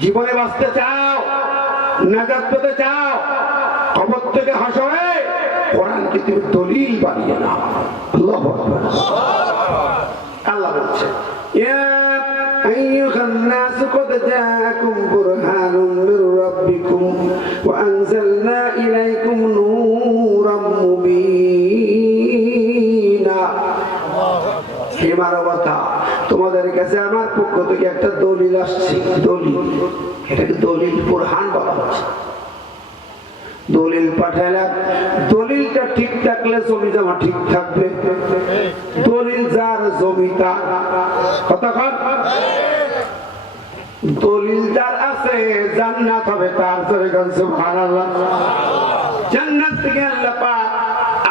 জীবনে বাঁচতে চাও, নাজাত পেতে চাও, কবর থেকে হাসরে কোরআনকে তুমি দলিল বানিয়ে নাও। আল্লাহু আকবার। আল্লাহ বলছে ইয়া আইয়ুহান নাস ক্বাদ জাআকুম বুরহানুম মির রাব্বিকুম ওয়া আনজালনা ইলাইকুম নূরাম মুবিনা। হে মানবতা, তোমাদের কাছে আমার পক্ষ থেকে একটা দলিল আসছে। দলিল, এটাকে দলিল বুরহান বলা হচ্ছে। দলিল পাঠালাম, দলিলটা ঠিক থাকলে জমি জমা ঠিক থাকবে। দলিল যার জমি তার, কথা কন। দলিল যার আছে জান্নাত হবে তার। সুবহানাল্লাহ। জান্নাত থেকে আল্লাহ পাক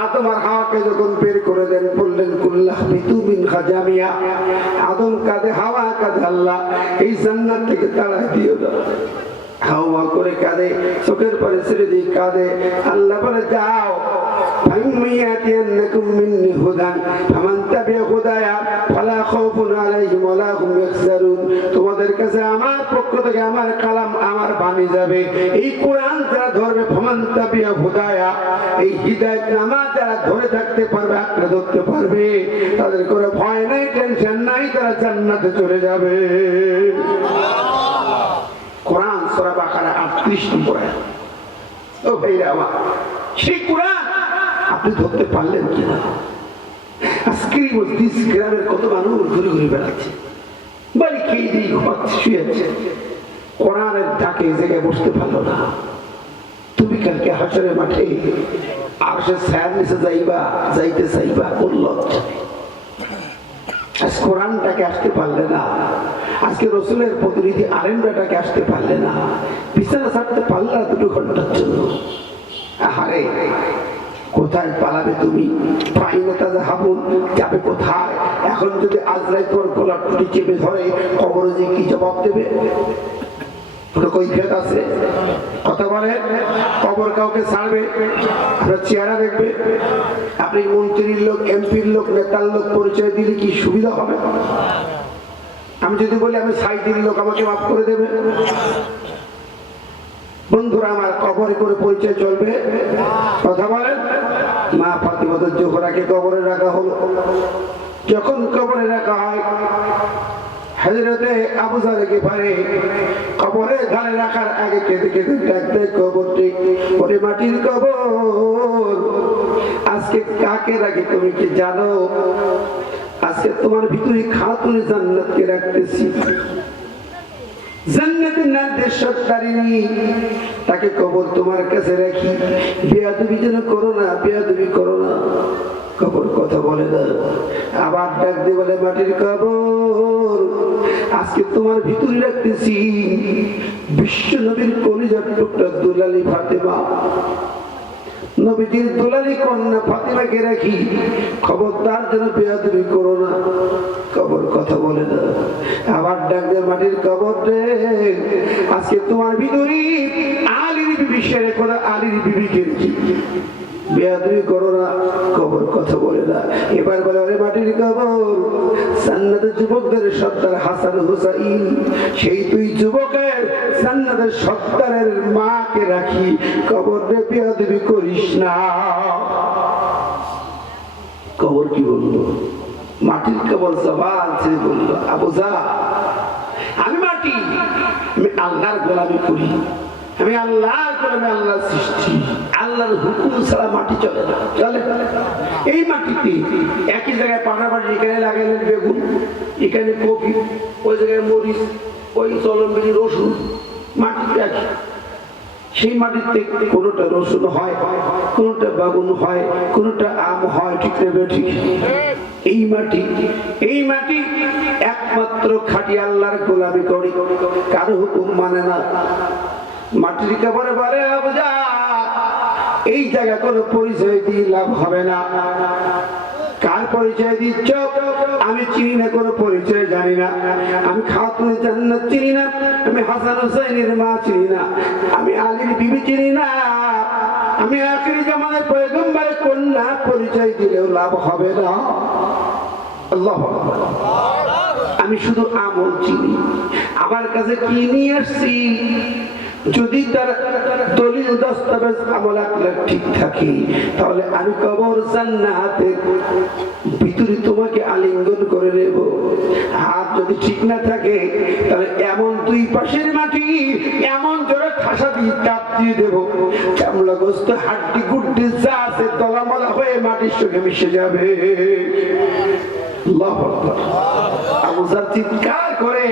আদম আর হাওয়াকে যখন বের করে দেন, বললেন কুল্লাহবিতু মিনহা জামিয়া। আদম কাঁদে, হাওয়া কাঁদে, আল্লাহ এই জান্নাত থেকে তাড়াই দিও না। হাওয়া করে কাঁদে, চোখের পানি ছেড়ে দিয়ে কাঁদে। আল্লাহ বলে যাও, ফাইম্মিয়াতিয়ান্নাকুম মিন্নি হুদান ফামান তাবিআ হুদায়া ফালা খাউফুন আলাইহিম ওয়ালা হুম ইয়াহজানুন। তোমাদের কাছে আমার পক্ষ থেকে আমার কালাম, আমার বাণী যাবে। এই কোরআন যারা ধরবে, ফামান তাবিআ হুদায়া, এই হিদায়াত নামা যারা ধরে থাকতে পারবে, আঁকড়ে ধরতে পারবে, তাদের কোনো ভয় নাই, টেনশন নাই, তারা জান্নাতে চলে যাবে। কোরআন সূরা বাকারা 38 নম্বর আয়াত। ও ভাইরা আমার, সেই কোরআন আপনি ধরতে পারলেন কিনা? আজকের মসজিদ গ্রামের কত মানুষ ঘুরে ঘুরে বেড়াচ্ছে, বাড়ি খেয়ে দিয়ে ঘুমাচ্ছে, শুয়েছে, কোরআনের ডাকে জায়গায় বসতে পারলো না। তুমি কালকে হাসরের মাঠে আরশের ছায়ার নিচে যাইবা, যাইতে চাইবা, বললো আজ কোরআনটাকে আসতে পারলে না, আজকে রসুলের প্রতিনিধি আলেমরাটাকে আসতে পারলে না, বিছানা ছাড়তে পারলে না 2 ঘন্টার জন্য। আহারে, কোথায় পালাবে তুমি? যাবে কোথায়? এখন যদি আজরাইল তোমার গলার টুটি চেপে ধরে, কবরে যে কি জবাব দেবে? কৈফিয়ত আছে? কথা বলেন। কবর কাউকে ছাড়বে? আপনার চেহারা দেখবে? আপনি মন্ত্রীর লোক, এমপির লোক, নেতার লোক পরিচয় দিলে কি সুবিধা হবে? আমি যদি বলি আমি সাইদির লোক, আমাকে মাফ করে দেবে? বন্ধুরা আমার, কবরে করে পরিচয় চলবে? কথা বলেন। মা ফাতিমাতুল জোহরাকে কবরে রাখা হলো। যখন কবরে রাখা হয়, হযরতে আবু যর গিফারী কবরে ধারে রাখার আগে কেঁদে কেঁদে ডাকতে, কবরটি, ওরে মাটির কবর, আজকে কাকে রাখি তুমি কি জানো? আজকে তোমার ভিতরে খাতুনে জান্নাতকে রাখতেছি। জান্নাতের নির্দেশ সত্তারিনী, তাকে কবর তোমার কাছে রাখি। বেয়াদবি যেন করো না, বেয়াদবি করো না। কবর কথা বলে না, আবার ডাক দিয়ে বলে মাটির কবর, আজকে তোমার ভিতরে রাখতেছি বিশ্ব নবীর কলিজার টুকরা দুলালী ফাতেমা, নবীজির দুলালী কন্যা ফাতেমাকে রাখি। খবরদার যেন বেয়াদবি করো না। কবর কথা বলে না, আবার ডাক দিয়ে মাটির কবর রে, আজকে তোমার ভিতরে আলীর বিবি শেরে করে আলীর বিবিকে রেখি। বেয়াদবি করো না। কবর কথা বলে না। এবার বলে ওরে মাটির কবর, জান্নাতের যুবকদের সর্দার হাসান হুসাইন, সেই 2 যুবকের জান্নাতের সর্দারের মাকে রাখি। কবর রে বেয়াদবি করিস না। কবর কি বললো? মাটির কবর জবান ছেড়ে বললো, আবু যর, আমি মাটি, আমি আল্লাহর গোলামি করি, আমি আল্লাহর গোলামি, আল্লাহর সৃষ্টি, আল্লাহর হুকুম ছাড়া মাটি চলে না। চলে? এই মাটিতে একই জায়গায় পানাবাড়ি, এখানে লাগালেন বেগুন, এখানে কপি, ওই জায়গায় মরিচ, ওই চলনবিলি রসুন, মাটিতে একই। সেই মাটিতে কোনোটা রসুন হয়, কোনোটা বেগুন হয়, কোনোটা আম হয়, ঠিক না ঠিক? এই মাটি একমাত্র খাঁটি আল্লাহর গোলামি করে, কারো হুকুম মানে না। মাটির কবরে বারে আবু যর, এই জায়গা কোনো পরিচয় দিয়ে লাভ হবে না। কার পরিচয় দিচ্ছ? আমি চিনি না, কোনো পরিচয় জানি না। আমি খাতুনে জান্নাত চিনি না, আমি হাসান হুসাইনের মা চিনি না, আমি আলীর বিবি চিনি না, আমি আখিরি জামানার পয়গম্বরের কন্যা, পরিচয় দিলেও লাভ হবে না। আল্লাহু আকবার। আমি আমি শুধু আমল চিনি। আমার কাছে কি নিয়ে আসছি, যদি তার দলিল দস্তাবেজ আমল আকলাক ঠিক থাকে, তাহলে আমি কবর জান্নাতের ভিতরে তোমাকে আলিঙ্গন করে নেব। আর যদি ঠিক না থাকে, তাহলে এমন দুই পাশের মাটি এমন জোরে ঠাসা দিয়ে চাপ দিয়ে দেবো, চামড়া গোস্ত হাড্ডি গুড্ডি যা আছে তলামলা হয়ে মাটির সঙ্গে মিশে যাবে। আবু জার চিৎকার করে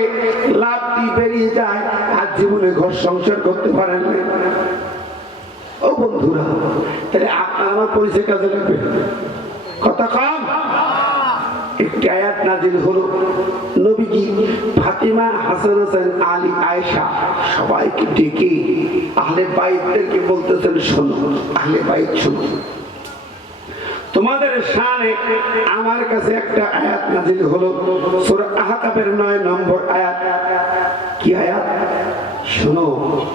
লাফ দিয়ে বেরিয়ে যায়, আর জীবনে ঘর সংসার করতে পারেন না। ও বন্ধুরা, তাহলে আপনার আমার পরিচয় কাজে লাগবে। কথা কম। একটি আয়াত নাজিল হলো, নবীজি ফাতিমা, হাসান হোসেন, আলী, আয়েশা সবাইকে ডেকে আহলে বাইতদেরকে বলতেছেন, শোনো আহলে বাইত শোনো, তোমাদের শানে আমার কাছে একটা আয়াত নাজিল হলো, সূরা আহকাফের 9 নম্বর আয়াত। কি আয়াত? শোনো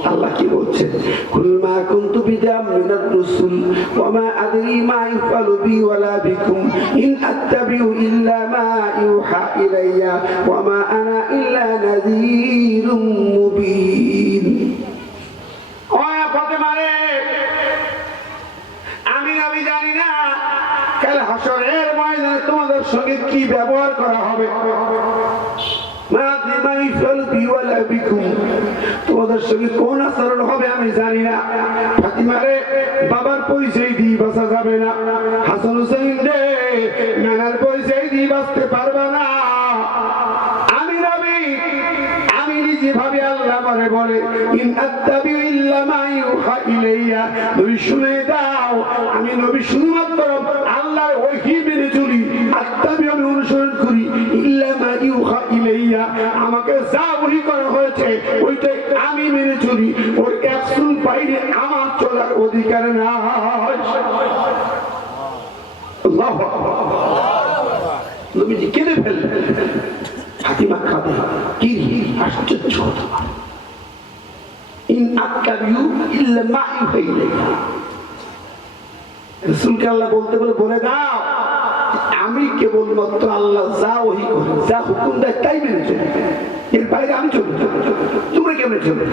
আল্লাহ কি বলছেন, কুল মা কুনতু বিদাম মিনার রাসূল ওয়া মা আদরি মা ইফআলু বি ওয়ালা বিকুম ইন আত্তাবিউ ইল্লা মা ইউহা ইলাইয়া ওয়া মা আনা ইল্লা নাযীরুম মুবিন। ও ফাতেমা রে, আমি নবী জানি না কাল হাসরের ময়দানে তোমাদের সঙ্গে কি ব্যবহার করা হবে। তোমাদের সঙ্গে কোন আচরণ হবে আমি জানি না। ফাতিমা রে, বাবার পরিচয় দিয়ে বাঁচা যাবে না। হাসান হুসাইন রে, নানার পরিচয় দিয়ে বাঁচতে পারবে না। আমি নবী, আমি নিজে ভাবে আল্লাহ মানে বলে, ইন আত্তাবিউ ইল্লা মা ইউহা ইলাইয়া, তুমি শুনে দাও, আমি নবী শুধুমাত্র আল্লাহর ওহী মেনে চলি। আত্তাবিউ, আমি অনুসরণ করি, ইল্লা মা ইউহা ইলাইয়া, আমাকে যা ওহী করা হয়েছে ওইটাই আমি মেনে চলি। ওর একচুল বাইরে আমার চলার অধিকার নাই। আল্লাহু আকবার। নবীজি কেঁদে ফেললেন। ফাতিমা কাঁদে। কি আশ্চর্য কথা! ইন আত্তাবিউ ইল্লা মা ইউহা ইলাইয়া, রাসূলকে আল্লাহ বলতে বলে বলে দাও, আমি কেবলমাত্র আল্লাহ যা ওহী করে, যা হুকুম দেয় তাই মেনে চলি, এর বাইরে আমি চলি। তোমরা কেমনে চলবে?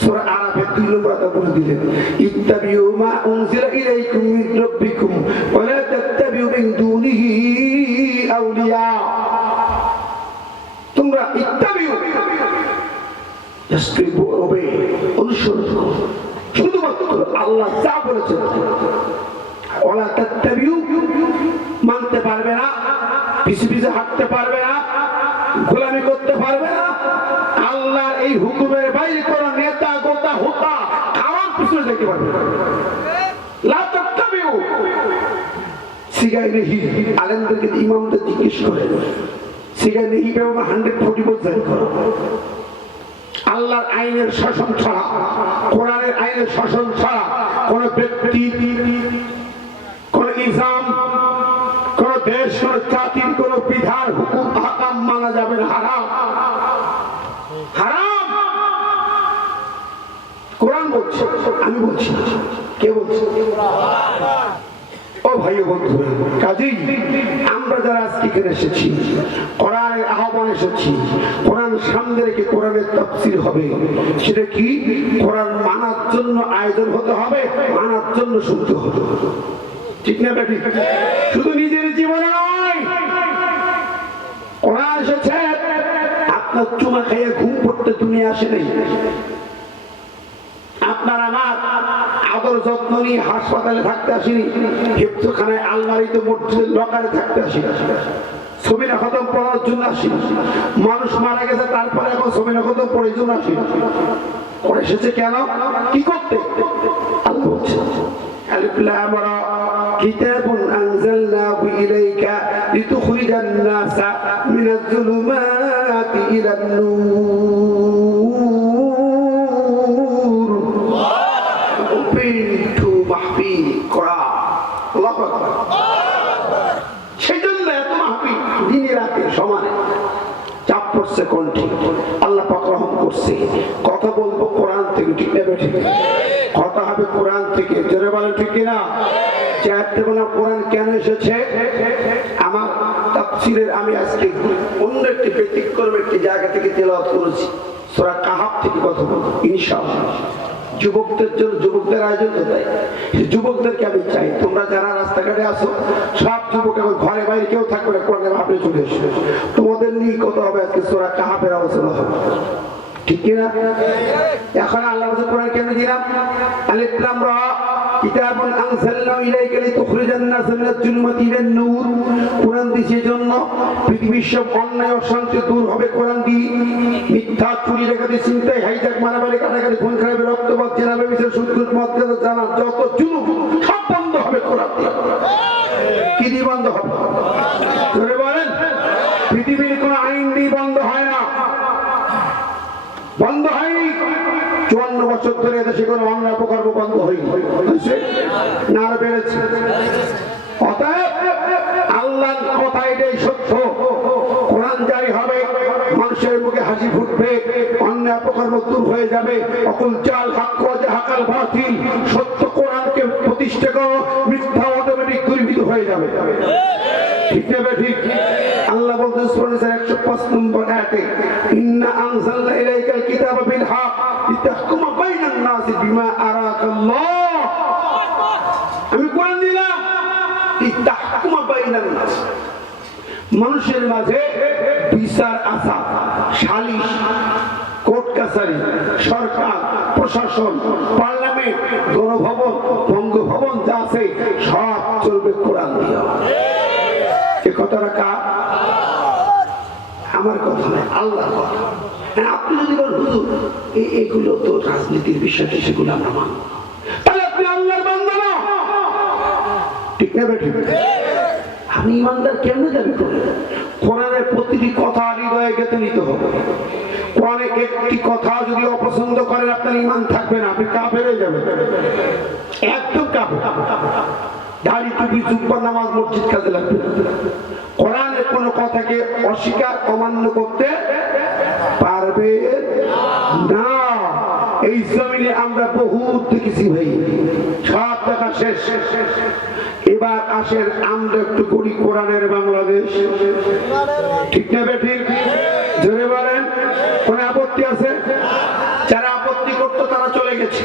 সূরা আরাফের 2 নম্বর আয়াতে বলে দিলেন, ইত্তাবিউ মা উনজিলা ইলাইকুম মির রাব্বিকুম ওয়া লা তাত্তাবিউ মিন দুনিহি আউলিয়া। তোমরা ইত্তাবিউ, অনুসরণ করো শুধুমাত্র আল্লাহ যা বলেছেন। ওয়ালা তাত্তাবিউ, মানতে পারবে না, পিছে পিছে হাঁটতে পারবে না, গোলামি করতে পারবে না। আল্লাহর এই হুকুমের বাইরে কোন নেতা গোতা হোতা কারোর পিছনে যেতে পারবে না। লা তাত্তাবিউ সিগাই নেহি, আলেমদেরকে ইমামদের জিজ্ঞেস করে, সিগাই নেহি ব্যবহার 140% করো। আল্লাহর আইনের শাসন ছাড়া, কোরআনের আইনের শাসন ছাড়া কোন ব্যক্তি, কোন নিজাম, কোন দেশ, কোন জাতির কোন বিধান, হুকুম, আহকাম মানা যাবে না। হারাম, হারাম। কোরআন বলছে, আমি বলছি না। কে বলছে? ও ভাই ও বন্ধুরা, কাজেই আমরা যারা আজকে এখানে এসেছি, কোরআনের আহ্বান এসেছি, কোরআন সামনে রেখে কোরআনের তাফসীর হবে। সেটা কি? কোরআন মানার জন্য আয়োজন হতে হবে, মানার জন্য শুনতে হবে। ঠিক না বেটি? শুধু নিজের জীবনে নয়, কোরআন এসেছে আপনার চুমা খাইয়ে ঘুম পড়তে দুনিয়া আসে নাই। আপনার আমার আদর যত্ন নিয়ে হাসপাতালে থাকতে আসিনি, হেফজখানায়, আলমারিতে, মসজিদের লকারে থাকতে আসিনি, ছবিনা খতম পড়ার জন্য আসিনি। মানুষ মারা গেছে, তারপরে এখন ছবিনা খতম পড়ার জন্য আসিনি। ওরা এসেছে কেন? কি করতে? আল্লাহ বলছে, আলিফ লাম রা, কিতাবুন আনজালনাহু ইলাইকা লিতুখরিজান নাসা মিনাজ যুলুমাতি ইলান নূর। পিন্টু মাহফিল করা, আল্লাহু আকবার। সেই জন্য এত মাহফিল দিনে রাতে সমানে চাপ পড়ছে কণ্ঠে। আল্লাহ পাক রহম করছে। কথা বলবো কোরআন থেকে, ঠিক না ঠিক? কথা হবে কোরআন থেকে। জোরে বলেন ঠিক কিনা? চাইতে বলা কোরআন কেন এসেছে? আমার তাফসীরের আমি আজকে অন্য একটি ব্যতিক্রম একটি জায়গা থেকে তেলাওয়াত করেছি, সূরা কাহাফ থেকে কথা বলবো ইনশাআল্লাহ। যুবকদের জন্য, যুবকদের আয়োজন তো তাই, যুবকদেরকে আমি চাই তোমরা যারা রাস্তাঘাটে আসো সব যুবক এখন ঘরে বাইরে কেউ থাকবে না, কোরআনের মাহফিলে চলে এসো, তোমাদের নিয়ে কথা হবে আজকে, সূরা কাহাফের আলোচনা হবে, ঠিক কিনা? এখন আল্লাহ কোরআন কেন দিলাম? আলিফ লাম রা কিতাবুন আনজালনাহু ইলাইকা লিতুখরিজান নাসা মিনাজ জুলুমাতি ইলান নূর। কোরআন দিয়েছে জন্য পৃথিবীর সব অন্যায় অশান্তি দূর হবে কোরআন দিয়ে। মিথ্যা, চুরি, ডাকাতি, ছিনতাই, হাইজ্যাক, মারামারি, কাটাকাটি, খুন খারাপি, রক্তপাত, জেনা, ব্যভিচার, সুদ, ঘুষ, মদ, গাঁজা, জানা যত জুলুম সব বন্ধ হবে কোরআন দিয়ে। কি দিয়ে বন্ধ হবে? ধরে বলেন, পৃথিবীর কোন আইন দিয়ে বন্ধ হয় না, বন্ধ হয়নি। 54 বছর ধরে দেশে কোনো অন্যায় অপকর্ম বন্ধ হয়নি, না আরো বেড়েছে। অতএব আল্লাহর কথা এটাই সত্য, কোরআন জারি হবে, মানুষের মুখে হাসি ফুটবে, অন্যায় অপকর্ম দূর হয়ে যাবে। অকুল জাল হক ওয়া জাহাকাল বাতিল, সত্য কোরআনকে প্রতিষ্ঠা করো, মিথ্যা অটোমেটিক দূরীভূত হয়ে যাবে, ঠিক না? ঠিক। আল্লাহ বলতেন সূরা 105 নম্বর আয়াতে, ইন্না আনজালনা ইলাইকাল কিতাবা বিল হক লিতাহকুমা বাইনান নাসি বিমা আরাকাল্লাহ। আমি কোরআন দিলাম লিতাহকুমা বাইনান নাস, মানুষের মাঝে বিচার আচার, সালিশ, কোর্ট কাছারি, সরকার, প্রশাসন, পার্লামেন্ট, গণভবন, বঙ্গভবন যা আছে সব চলবে কোরআন দিয়ে। এ কথাটা কার? আমার কথা নয়, আল্লাহর কথা। আপনি যদি বলেন হুজুর এগুলো তো রাজনীতির বিষয়টা, সেগুলো আমরা মানব না, তাহলে আপনি আল্লাহর বান্দা না, ঠিক না? ঠিক। আপনি ইমানদার কেমনে দাবি করেন? কোরআনের প্রতিটি কথা হৃদয়ে গেঁথে নিতে হবে। কোরআনের একটি কথা যদি অপছন্দ করেন আপনার ইমান থাকবে না, আপনি কাফের হয়ে যাবেন, একদম কাফের। দাড়ি, টুপি, জুব্বা, নামাজ, মসজিদ কাজে লাগবে। কোরআনের কোন কথাকে অস্বীকার, অমান্য করতে পারবে না। এই জমিনে আমরা বহুত দেখেছি ভাই, সব দেখা শেষ। এবার আসেন আমরা একটু করি কোরআনের বাংলাদেশ, ঠিক না? ঠিক। জোরে বলেন, কোন আপত্তি আছে? যারা আপত্তি করতো তারা চলে গেছে,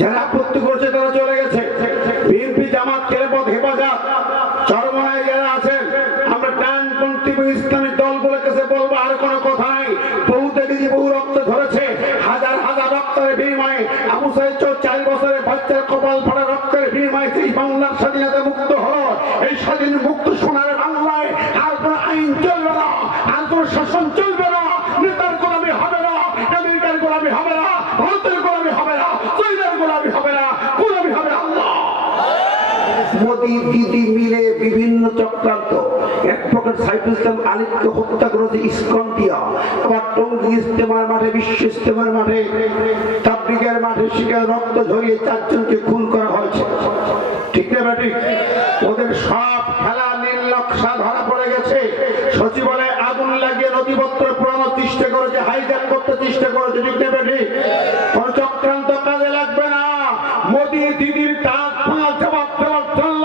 যারা আপত্তি করছে তারা চলে গেছে। বিএনপি, জামাত, খেলাফত, হেফাজত, চরমনায় যারা আছেন, আমরা ডানপন্থী ইসলামী দলগুলোর কাছে বলবো আর কোনো কথা নাই। বহু দেখেছি, বহু রক্ত ধরেছে, হাজার হাজার রক্তের বিনিময়ে আবু সাইদ 4 বছরের বাচ্চার কপাল ফাটা রক্তের বিনিময়ে এই বাংলার স্বাধীনতা মুক্ত হলো। এই স্বাধীন মুক্ত সোনার বাংলায় আর কোনো আইন চলবে না, আর কোনো শাসন চলবে না, নেতার গোলামি হবে না, আমেরিকার গোলামি হবে না, ভারতের গোলামি হবে না, চীনের গোলামি হবে না, গোলামি হবে আল্লাহ। মোদি দিদি মিলে বিভিন্ন চক্রান্ত, এক প্রকার সাইফুল ইসলাম আলিফকে হত্যা করেছে ইসকন দিয়া, আবার টঙ্গী ইস্তেমার মাঠে, বিশ্ব ইস্তেমার মাঠে, তাবলিগের মাঠে শিকার রক্ত ঝরিয়ে 4 জনকে খুন করা হয়েছে, ঠিক না? ঠিক। ওদের সব খেলা নির্লক্ষা ধরা পড়ে গেছে। সচিবালয়ে আগুন লাগিয়ে নথিপত্র পুরানোর চেষ্টা করেছে, হাইজ্যাক করতে চেষ্টা করেছে, ঠিক না? ঠিক। কোন চক্রান্ত কাজে লাগবে না। মোদি দিদির তাক ভাঙা জবাব দেওয়ার জন্য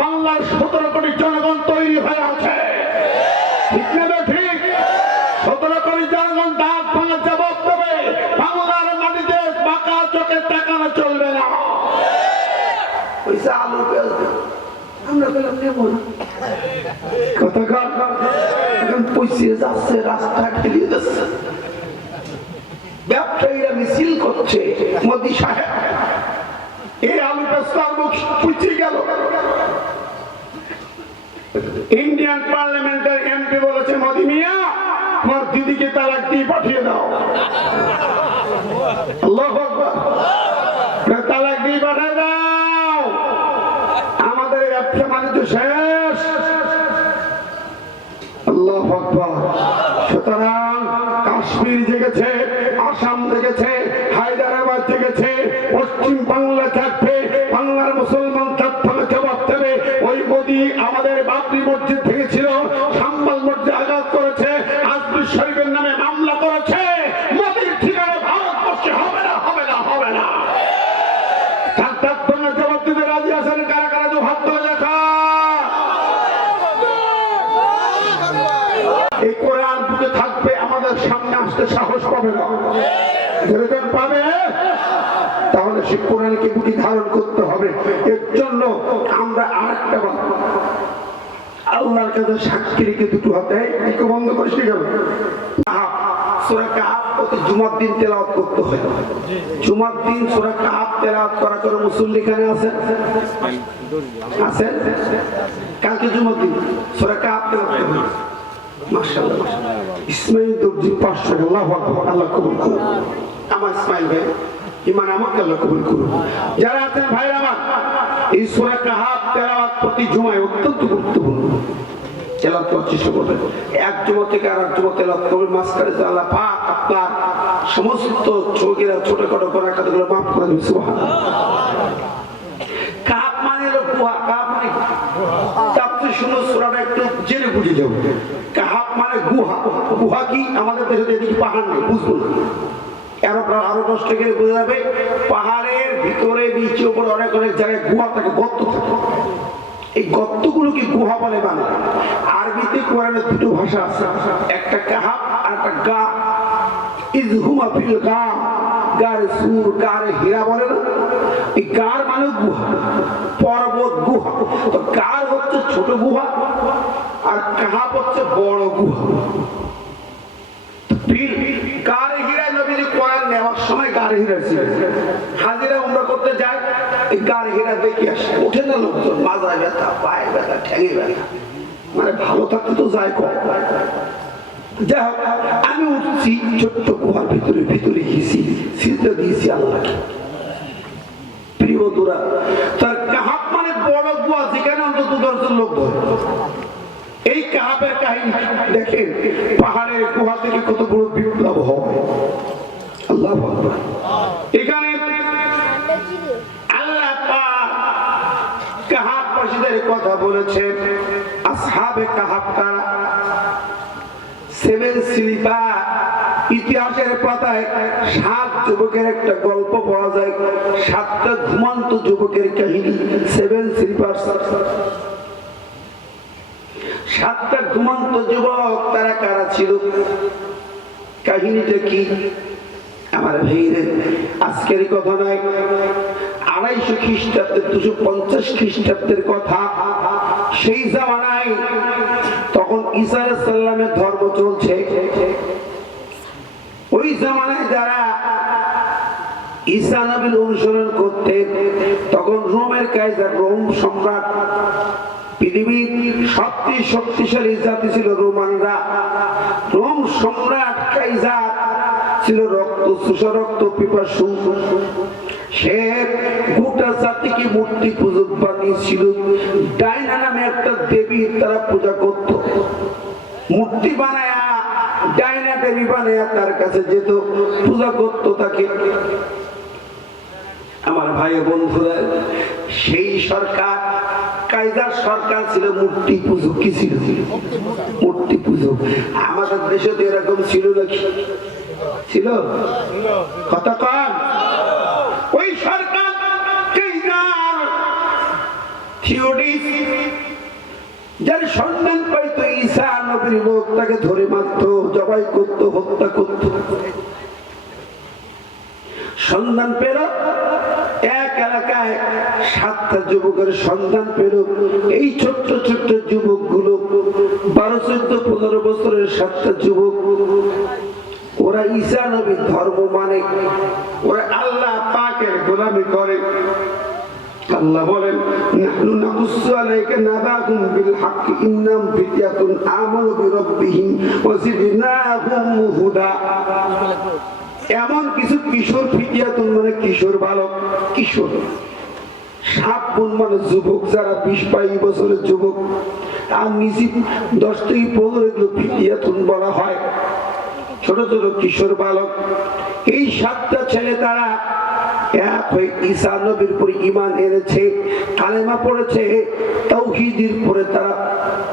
বাংলার 17 কোটি জনগণ তৈরি হয়ে আছে, ঠিক না? ঠিক। 17 কোটি জনগণ তাক ভাঙা জবাব দেবে। বাংলার মাটিতে বাঁকা চোখে তাকানো চলবে না। পয়সা আলু পেঁয়াজ আমরা পেলাম নেব না, কথা এখন পয়সা যাচ্ছে, রাস্তা ঠেলিয়ে যাচ্ছে, ব্যবসায়ীরা মিছিল করছে। মোদি সাহেব এই আলু পেঁয়াজ মুখ পুচিয়ে গেল। ইন্ডিয়ান পার্লামেন্টের এমপি বলেছে, মোদি মিয়া তোমার দিদিকে তালাক দিয়ে পাঠিয়ে দাও। আল্লাহু আকবার, তালাক দিয়ে পাঠিয়ে দাও, আমাদের ব্যবসা বাণিজ্য শেষ। আল্লাহু আকবার। সুতরাং কাশ্মীর জেগেছে, আসাম জেগেছে, হায়দ্রাবাদ জেগেছে, পশ্চিম বাংলা থাকবে, বাংলার মুসলমান তার জবাব দেবে। ওই মোদি আমাদের বাবরি মসজিদ ভেঙেছিল, সাম্বাল মসজিদ আঘাত করেছে, আজমির শরীফের নামে মামলা করেছে। মোদির ঠিকানা ভারতবর্ষে হবে না, হবে না, হবে না। তার জবাব দিতে রাজি আছেন কারা কারা? তো হাত ধরে দেখা। সাহস পাবে না, যেরকম পাবে তাহলে সে কোরআনকে বুকে ধারণ করতে হবে। এর জন্য আমরা আরেকটা আল্লাহর কাছে সাক্ষী রেখে দুটো হাতে একটু বন্ধ করে গেল সূরা কাহাফ প্রতি জুমার দিন তেলাওয়াত করতে হয়। জুমার দিন সূরা কাহাফ তেলাওয়াত করা করে মুসল্লি এখানে আছেন? আছেন? কালকে জুমার দিন সূরা কাহাফ তেলাওয়াত করতে হবে। মাশাআল্লাহ, ইসমাইল দর্জি 500 আল্লাহু আকবার, আল্লাহ কবুল করুন। আমার ইসমাইল ভাই ইমান আমাকে আল্লাহ কবুল করুন। যারা আছেন ভাই আমার, এই সূরা কাহাফ তেলাওয়াত প্রতি জুমায় অত্যন্ত গুরুত্বপূর্ণ। তেলাওয়াত করার চেষ্টা করবেন, এক জুমা থেকে আর এক জুমা তেলাওয়াত করবেন। মাঝখানে আল্লাহ পাক আপনার সমস্ত ছোটরা ছোটখাটো গোনাহ কাজগুলো মাফ করে দেবেন। সুবহানাল্লাহ। কাহাফ মানে হলো গুহা, কাহাফ মানে তাফসীর শুনো সূরাটা একটু জেনে বুঝে যাও। কাহাফ মানে গুহা। গুহা কি? আমাদের দেশে এদিকে পাহাড় নেই, বুঝবো না। আরো কষ্ট করে বোঝা যাবে, পাহাড়ের ভিতরে নিচে উপরে অনেক অনেক জায়গায় গুহা থাকে, গর্ত থাকে। এই গর্তগুলোকে গুহা বলে বাংলা। আরবিতে কোরআনের দুটো ভাষা আছে, একটা কাহাফ আর একটা গা। ইযহুমা ফিল গা, গারে সুর গারে হীরা বলে না, এই গার মানে গুহা, পর্বত গুহা। তো গার হচ্ছে ছোট গুহা আর কাহাফ হচ্ছে বড় গুহা। গারে হীরা নবীর কোরআন নেওয়ার সময় গারে হীরা ছিল। হাজিরা উমরা করতে যায়, এই গারে হীরা দেখে আসে, ওঠে না লোকজন, মাজায় ব্যথা, পায়ে ব্যথা, ঠ্যাঙে ব্যথা, মানে ভালো থাকতে তো যায় কম। যাই হোক, আমি উঠছি ছোট্ট গুহার ভিতরে ভিতরে গেছি, সিজদা দিয়েছি আল্লাহকে। প্রিয় বন্ধুরা, তার কাহাফ মানে বড় গুহা, যেখানে অন্তত 10 জন লোক ধরে। এই কাহাফের কাহিনী দেখেন, পাহাড়ের গুহা থেকে কত বড় বিপ্লব হয়। আল্লাহু আকবার। এখানে আল্লাহ পাক কাহাফবাসীদের কথা বলেছেন। আসহাবে কাহাফ কারা? 7 স্লিপার। ইতিহাসের পাতায় 7 যুবকের একটা গল্প পাওয়া যায়, 7টা ঘুমন্ত যুবকের কাহিনী। 7 স্লিপার, 7টা ঘুমন্ত যুবক। তারা কারা ছিল? কাহিনীটা কি? আমার ভাইরে, আজকের কথা নয়, 250 খ্রিস্টাব্দের 250 খ্রিস্টাব্দের কথা। সেই জামানায় তখন ঈসা আলাইহিস সালামের ধর্ম চলছে। ওই জামানায় যারা ঈসা নবীর অনুসরণ করতেন, তখন রোমের কাইজার, রোম সম্রাট, পৃথিবীর সবচেয়ে শক্তিশালী জাতি ছিল রোমানরা। রোম সম্রাট কাইজার ছিল রক্ত চোষা, রক্ত পিপাসু। সে গোটা জাতিকে মূর্তি পূজক বানিয়েছিল। ডায়না নামে একটা দেবী তারা পূজা করত। মূর্তি বানায়া, ডায়না দেবী বানায়া তার কাছে যেত, পূজা করত তাকে। আমার ভাই বন্ধুরা, সেই সরকার, কাইজার সরকার ছিল মূর্তি পূজক। কি ছিল? মূর্তি পূজক। আমাদের দেশে তো এরকম ছিল নাকি? ছিল? কথা কন। ওই সরকার কাইজার থিওডিস, যার সন্ধান পাইত ঈসা নবীর লোক, তাকে ধরে মারত, জবাই করত, হত্যা করত। সন্ধান পেল, এক এলাকায় 7টা যুবকের সন্ধান পেল। এই ছোট্ট ছোট্ট যুবক গুলো 12, 14, 15 বছরের 7টা যুবক। ওরা ঈসা নবীর ধর্ম মানে, ওরা আল্লাহ পাকের গোলামি করে। আল্লাহ বলেন, নাহনু নাকুসু আলাইকা নাবাহুম বিল হক ইন্নাহুম ফিতয়াতুন আমানু বিরাব্বিহিম ওয়া জিদনাহুম হুদা। এমন কিছু কিশোর, ফিতিয়াতুন মানে কিশোর বালক, কিশোর। সাবুন মানে যুবক, যারা 20-22 বছরের যুবক। আর নিচে 10 থেকে 15 এগুলো ফিতিয়াতুন বলা হয়, ছোট ছোট কিশোর বালক। এই 7টা ছেলে তারা এক হয়ে ঈসা নবীর উপর ঈমান এনেছে, কালেমা পড়েছে, তাওহীদের উপরে তারা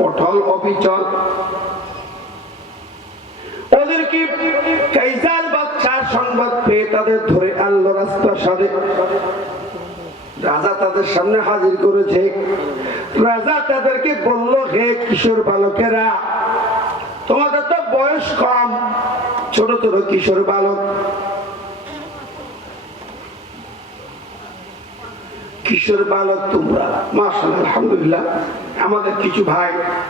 অটল অবিচল। ওদেরকে কাইজার বাদশার সংবাদ পেয়ে তাদের ধরে আনলো রাজপ্রাসাদে। রাজা তাদের সামনে হাজির করেছে। রাজা তাদেরকে বলল, হে কিশোর বালকেরা, তোমাদের তো বয়স কম, ছোট ছোট কিশোর বালক, কিশোর বালক তোমরা মাশাআল্লাহ আলহামদুলিল্লাহ। আমাদের কিছু ভাই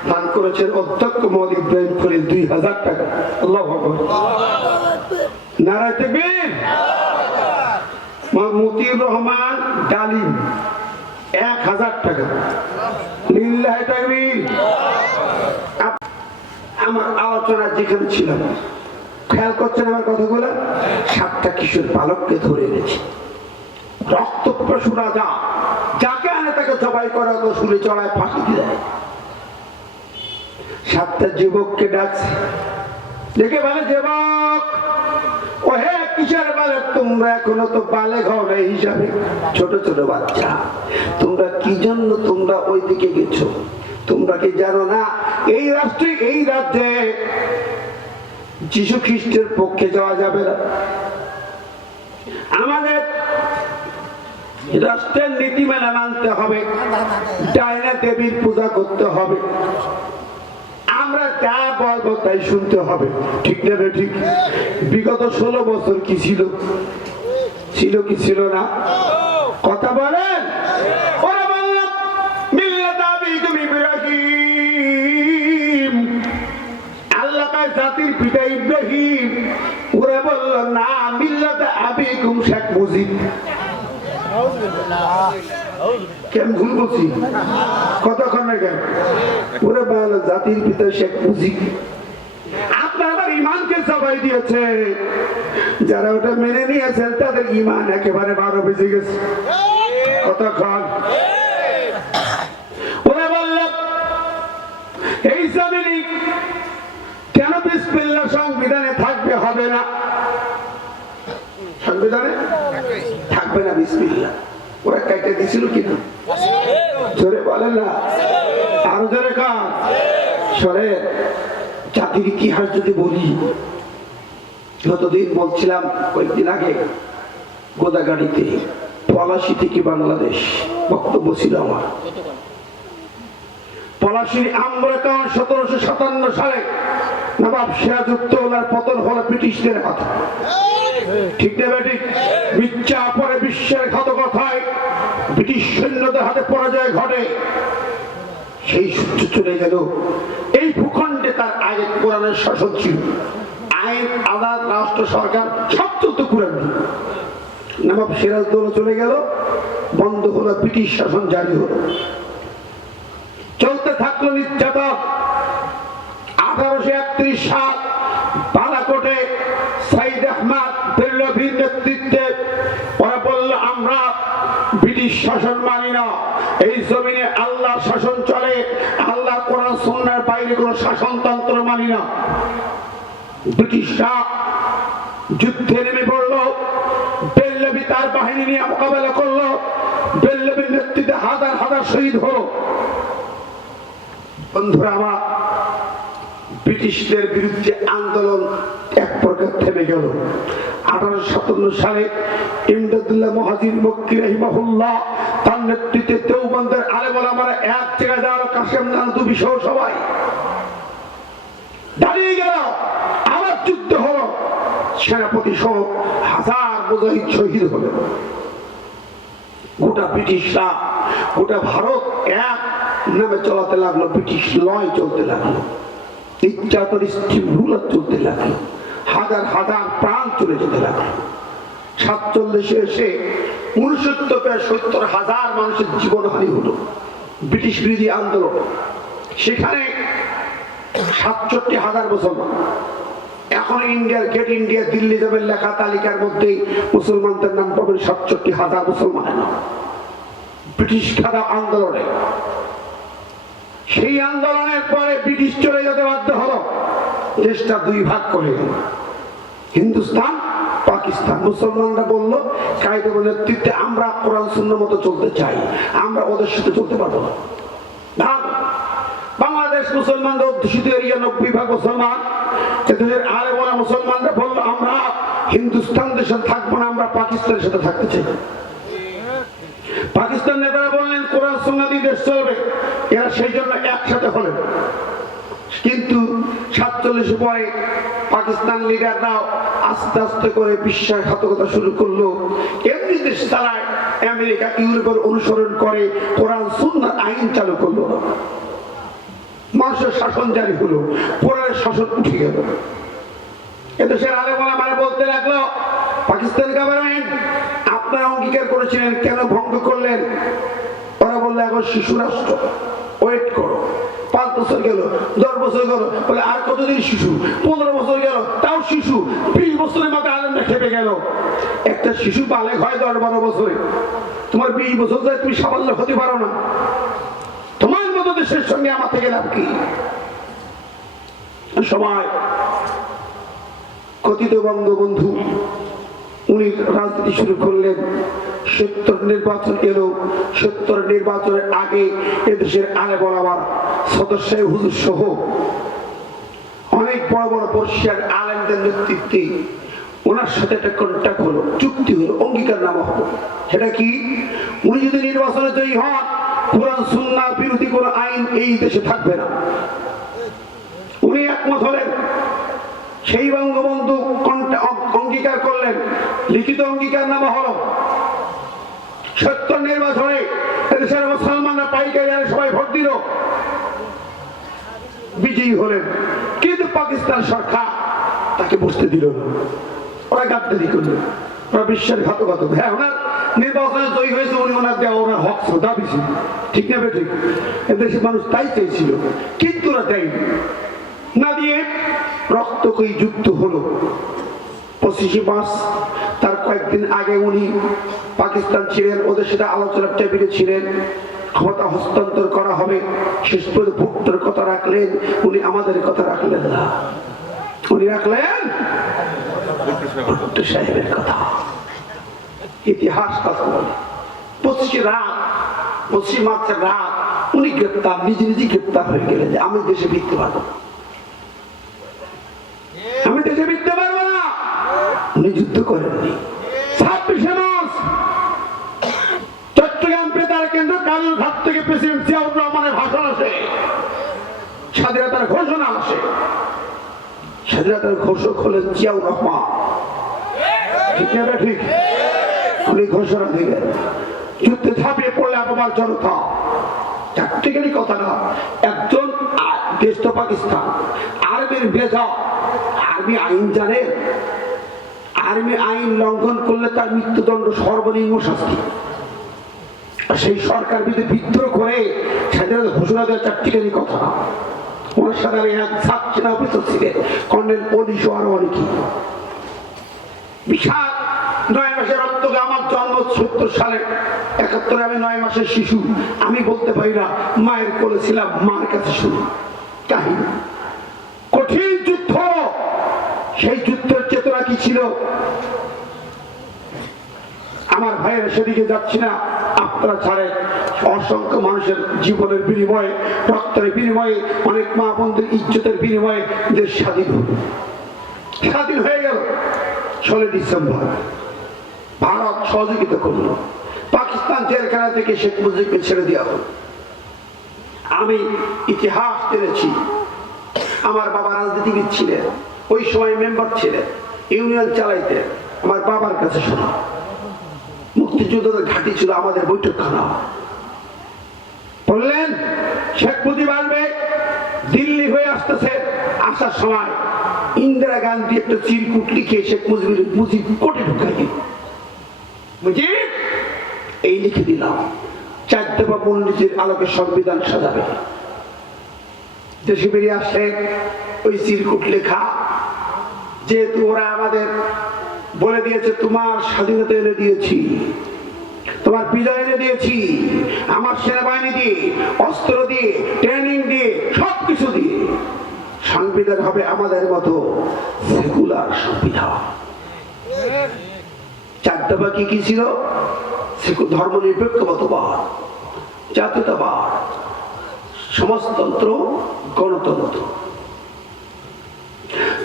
দান করেছেন অধ্যক্ষ মোহাম্মদ ইব্রাহিম খলিল 2000 টাকা। আল্লাহু আকবার, নারায়ে তাকবীর। মতিউর রহমান ডালিম 1000 টাকা। লিল্লাহি তাকবীর। আমার আলোচনা যেখানে ছিলাম খেয়াল করছেন আমার কথাগুলো, 7টা কিশোর বালককে ধরে এনেছে। রক্ত পশু রাজা যাকে আনে তাকে জবাই করা হতো, শুলে চড়ায় ফাঁসি দিয়ে দেয়। 7টা যুবককে ডাকছে, দেখে বলে যুবক ও হে কিশোর বালক, তোমরা এখনো তো বালেগ হও না হিসাবে ছোট ছোট বাচ্চা, তোমরা কি জন্য তোমরা ওই দিকে গেছো? তোমরা কি জানো না এই রাষ্ট্রে এই রাজ্যে যীশু খ্রিস্টের পক্ষে যাওয়া যাবে না? আমাদের রাষ্ট্রের নীতিমালা মানতে হবে, ডাইনা দেবীর পূজা করতে হবে, আমরা যা বলবো তাই শুনতে হবে, ঠিক না? ঠিক। বিগত 16 বছর কি ছিল? ছিল কি ছিল না? কথা বলেন। ওরা বলল মিল্লাত আবিকুম ইব্রাহিম, আল্লাহ পাক জাতির পিতা ইব্রাহিম। ওরা বলল না, মিল্লাত আবিকুম শেখ মুজিব। কেন ভুল বলছি? কতক্ষণ না কেন? ওরে বল জাতির পিতা শেখ মুজিব। আপনার আমার ইমানকে সবাই দিয়েছে, যারা ওটা মেনে নিয়েছেন তাদের ইমান একেবারে 12 বেজে গেছে। কতক্ষণ? ওরে বলল এই জমিনে কেন বিসমিল্লাহ সংবিধানে থাকবে? হবে না, সংবিধানে থাকবে না বিসমিল্লাহ। ওরা কাইটা দিছিল কিনা? জোরে বলেন না, আরো জোরে কান। সরে জাতির ইতিহাস যদি বলি, যতদিন বলছিলাম কয়েকদিন আগে গোদাগাড়িতে পলাশী থেকে বাংলাদেশ বক্তব্য ছিল আমার। পলাশীর আমরাকান 1757 সালে নবাব সিরাজউদ্দৌলার পতন হলো ব্রিটিশদের হাতে, ঠিক না ঠিক? মিথ্যা পরে বিশ্বের ঘাতকতায় ব্রিটিশ সৈন্যদের হাতে পরাজয় ঘটে, সেই সূত্র চলে গেল। এই ভূখণ্ডে তার আগে কোরআনের শাসন ছিল, আইন আদালত রাষ্ট্র সরকার সব চলতো কোরআন। নবাব সিরাজউদ্দৌলা চলে গেল, বন্ধ হলো, ব্রিটিশ শাসন জারি হলো, চলতে থাকলো নির্যাতন। 1831 সাল বালাকোটে সাইদ আহমদ বেল্লভীর নেতৃত্বে ওরা বলল আমরা ব্রিটিশ শাসন মানি না, এই জমিনে আল্লাহ শাসন চলে, আল্লাহ কোরআন সুন্নাহর বাইরে কোনো শাসনতন্ত্র মানি না। ব্রিটিশরা যুদ্ধে নেমে পড়ল, বেল্লভী তার বাহিনী নিয়ে মোকাবেলা করলো, বেল্লভীর নেতৃত্বে হাজার হাজার শহীদ হলো। বন্ধুরা আমার, ব্রিটিশদের বিরুদ্ধে আন্দোলন এক প্রকার থেমে গেল। 1857 সালে ইমদাদুল্লাহ মুহাজির মক্কি রাহিমাহুল্লাহ তার নেতৃত্বে দেওবন্দের আলেম ওলামারা এক জায়গায় দাঁড়ালো, কাসেম নানতুবি সহ সবাই দাঁড়িয়ে গেল। আবার যুদ্ধ হলো, সেনাপতি সহ হাজার মুজাহিদ শহীদ হলো। গোটা ব্রিটিশরা, গোটা ভারত এক নামে চলাতে লাগলো, ব্রিটিশ লয় চলতে লাগলো, নির্যাতন স্টিমুল চলতে লাগলো, হাজার হাজার প্রাণ চলে যেতে লাগলো। 47 এসে 69,000 মানুষের জীবনহানি হলো ব্রিটিশ বিরোধী আন্দোলন। সেখানে 67,000 মুসলমান। এখন ইন্ডিয়ার গেট ইন্ডিয়া দিল্লি যাবেন লেখা তালিকার মধ্যে মুসলমানদের নাম পাবেন 67,000 মুসলমানের নাম ব্রিটিশ খাদা আন্দোলনে। সেই আন্দোলনের পরে ব্রিটিশ চলে যেতে বাধ্য হলো, দেশটা 2 ভাগ করে গেল, হিন্দুস্তান পাকিস্তান। মুসলমানরা বলল কায়েদের নেতৃত্বে আমরা কোরআন সুন্নাহ মতো চলতে চাই, আমরা ওদের সাথে চলতে পারবো না। বাংলাদেশ মুসলমানদের অধ্যুষিত এরিয়া 90 ভাগ মুসলমান। এদের আলেম ওলামা মুসলমানরা বলল আমরা হিন্দুস্তানদের সাথে থাকবো না, আমরা পাকিস্তানের সাথে থাকতে চাই। পাকিস্তান নেতারা বললেন কোরআন সুন্নাহ দিয়ে দেশ চলবে, এরা সেই জন্য একসাথে হলেন। কিন্তু 47 পরে পাকিস্তান লিডাররাও আস্তে আস্তে করে বিশ্বাসঘাতকতা শুরু করলো। এমনি দেশ চালায় আমেরিকা ইউরোপের অনুসরণ করে কোরআন সুন্নাহ আইন চালু করলো, মানুষের শাসন জারি হলো, কোরআনের শাসন উঠে গেল। এদেশের আলেমরা মানে বলতে লাগলো, পাকিস্তান গভর্নমেন্ট আপনারা অঙ্গীকার করেছিলেন, কেন ভঙ্গ করলেন? ওরা বললো এখন শিশু রাষ্ট্র, ওয়েট করো। 5 বছর গেল, 10 বছর গেল, বলে আর কতদিন শিশু? 15 বছর গেল, তাও শিশু। 20 বছরের মধ্যে আলেমরা খেপে গেল। একটা শিশু বালেগ হয় 10-12 বছরে, তোমার 20 বছর যায় তুমি সাফল্য হতে পারো না, তোমার মতো দেশের সঙ্গে আমার থেকে লাভ কি? সময় কথিত বঙ্গবন্ধু উনি রাজনীতি শুরু করলেন। 70 নির্বাচন এলো। 70 নির্বাচনের আগে এদেশের আলেমরা আবার সদস্য হুজুর সহ অনেক বড় বড় বর্ষিয়ার আলেমদের নেতৃত্বে ওনার সাথে একটা কন্ট্যাক্ট হলো, চুক্তি হলো, অঙ্গীকারনামা হলো। সেটা কি? উনি যদি নির্বাচনে জয়ী হন, কোরআন সুন্নাহ বিরোধী কোন আইন এই দেশে থাকবে না। উনি একমত হলেন। সেই বঙ্গবন্ধু অঙ্গীকার করলেন, লিখিত অঙ্গীকারনামা হলো। 70 নির্বাচনে এদেশের মুসলমানরা পাইকারি হারে সবাই ভোট দিল, বিজয়ী হলেন। কিন্তু পাকিস্তান সরকার তাকে বসতে দিল না। ওরা গাদ্দারি করলো, ওরা বিশ্বাসঘাতকতা। হ্যাঁ, ওনার নির্বাচনে জয়ী হয়েছে, উনি ওনার দেওয়া ওনার হক দাবি ছিল, ঠিক না বেঠিক? এদেশের মানুষ তাই চাইছিল, কিন্তু ওরা দেয়নি। না দিয়ে রক্তকয়ী যুদ্ধ হলো। 25 মার্চ, তার কয়েকদিন আগে উনি পাকিস্তান ছিলেন, ওদের সাথে আলোচনার টেবিলে ছিলেন, ক্ষমতা হস্তান্তর করা হবে। শেষ পর্যন্ত ভুট্টোর কথা রাখলেন, উনি আমাদের কথা রাখলেন না। উনি রাখলেন ভুট্টো সাহেবের কথা। ইতিহাস কথা বলে 25 মার্চের রাত উনি গ্রেপ্তার, নিজে নিজে গ্রেপ্তার হয়ে গেলেন যে আমি দেশে ফিরতে পারবো, আমি দেশে ফিরতে পারবো না। উনি যুদ্ধ করেননি। 26 মার্চ চট্টগ্রাম বেতার কেন্দ্র কালুরঘাট থেকে প্রেসিডেন্ট জিয়াউর রহমানের ভাষণ আসে, স্বাধীনতার ঘোষণা আসে। স্বাধীনতার ঘোষক হলেন জিয়াউর রহমান, ঠিক না ঠিক? উনি ঘোষণা দিলেন, যুদ্ধে ঝাঁপিয়ে পড়লে আমার জনতা। চারটিখানি কথা না, একজন দেশ তো পাকিস্তান, আর্মির ভেজা, আর্মি আইন জানেন? আর্মি আইন লঙ্ঘন করলে তার মৃত্যুদণ্ড সর্বনিম্ন শাস্তি। সেই সরকার বিরুদ্ধে বিদ্রোহ করে স্বাধীনতা ঘোষণা দেওয়ার চারটিখানি কথা না। ওনার সাথে এক সেনা অফিসার ছিলেন, কর্নেল পুলিশ ও আরো অনেকে। বিশাল 9 মাসের রক্ত। আমার জন্ম 70 সালে, 71 আমি 9 মাসের শিশু। আমি বলতে পারি না, মায়ের কোলে ছিলাম, মার কাছে শুনি কাহিনী। কঠিন যুদ্ধ। সেই যুদ্ধের চেতনা কি ছিল? আমার ভাইয়ের সেদিকে যাচ্ছি না, আপনারা ছাড়েন। অসংখ্য মানুষের জীবনের বিনিময়ে, রক্তের বিনিময়ে, অনেক মা বোনদের ইজ্জতের বিনিময়ে দেশ স্বাধীন হয়ে গেল। 16 ডিসেম্বর ভারত সহযোগিতা করলো, পাকিস্তান জেলখানা থেকে শেখ মুজিবকে ছেড়ে দেওয়া হল। আমি ইতিহাস জেনেছি। আমার বাবা রাজনীতিবিদ ছিলেন, ওই সময় মেম্বার ছিলেন, ইউনিয়ন চালাইতেন। আমার বাবার কাছে শোনা, মুক্তিযুদ্ধের ঘাঁটি ছিল আমাদের বৈঠকখানা। বললেন শেখ মুজিব আসবে, দিল্লি হয়ে আসতেছে। আসার সময় ইন্দিরা গান্ধী একটা চিরকুট লিখে শেখ মুজিব কোটে ঢুকাই দিল। মুজিব এই লিখে দিলাম, 4 দফা মূলনীতির আলোকে সংবিধান সাজাবে। দেশে বেরিয়ে আসলে ওই চিরকুট লেখা, যেহেতু ওরা আমাদের বলে দিয়েছে তোমার স্বাধীনতা এনে দিয়েছি, তোমার বিজয় এনে দিয়েছি, আমার সেনাবাহিনী দিয়ে, অস্ত্র দিয়ে, ট্রেনিং দিয়ে, সবকিছু দিয়ে, সংবিধান হবে আমাদের মতো সেকুলার সংবিধান। 4 দফা কি কি ছিল? ধর্ম নিরপেক্ষবাদ, জাতীয়তাবাদ, সমাজতন্ত্র, গণতন্ত্র।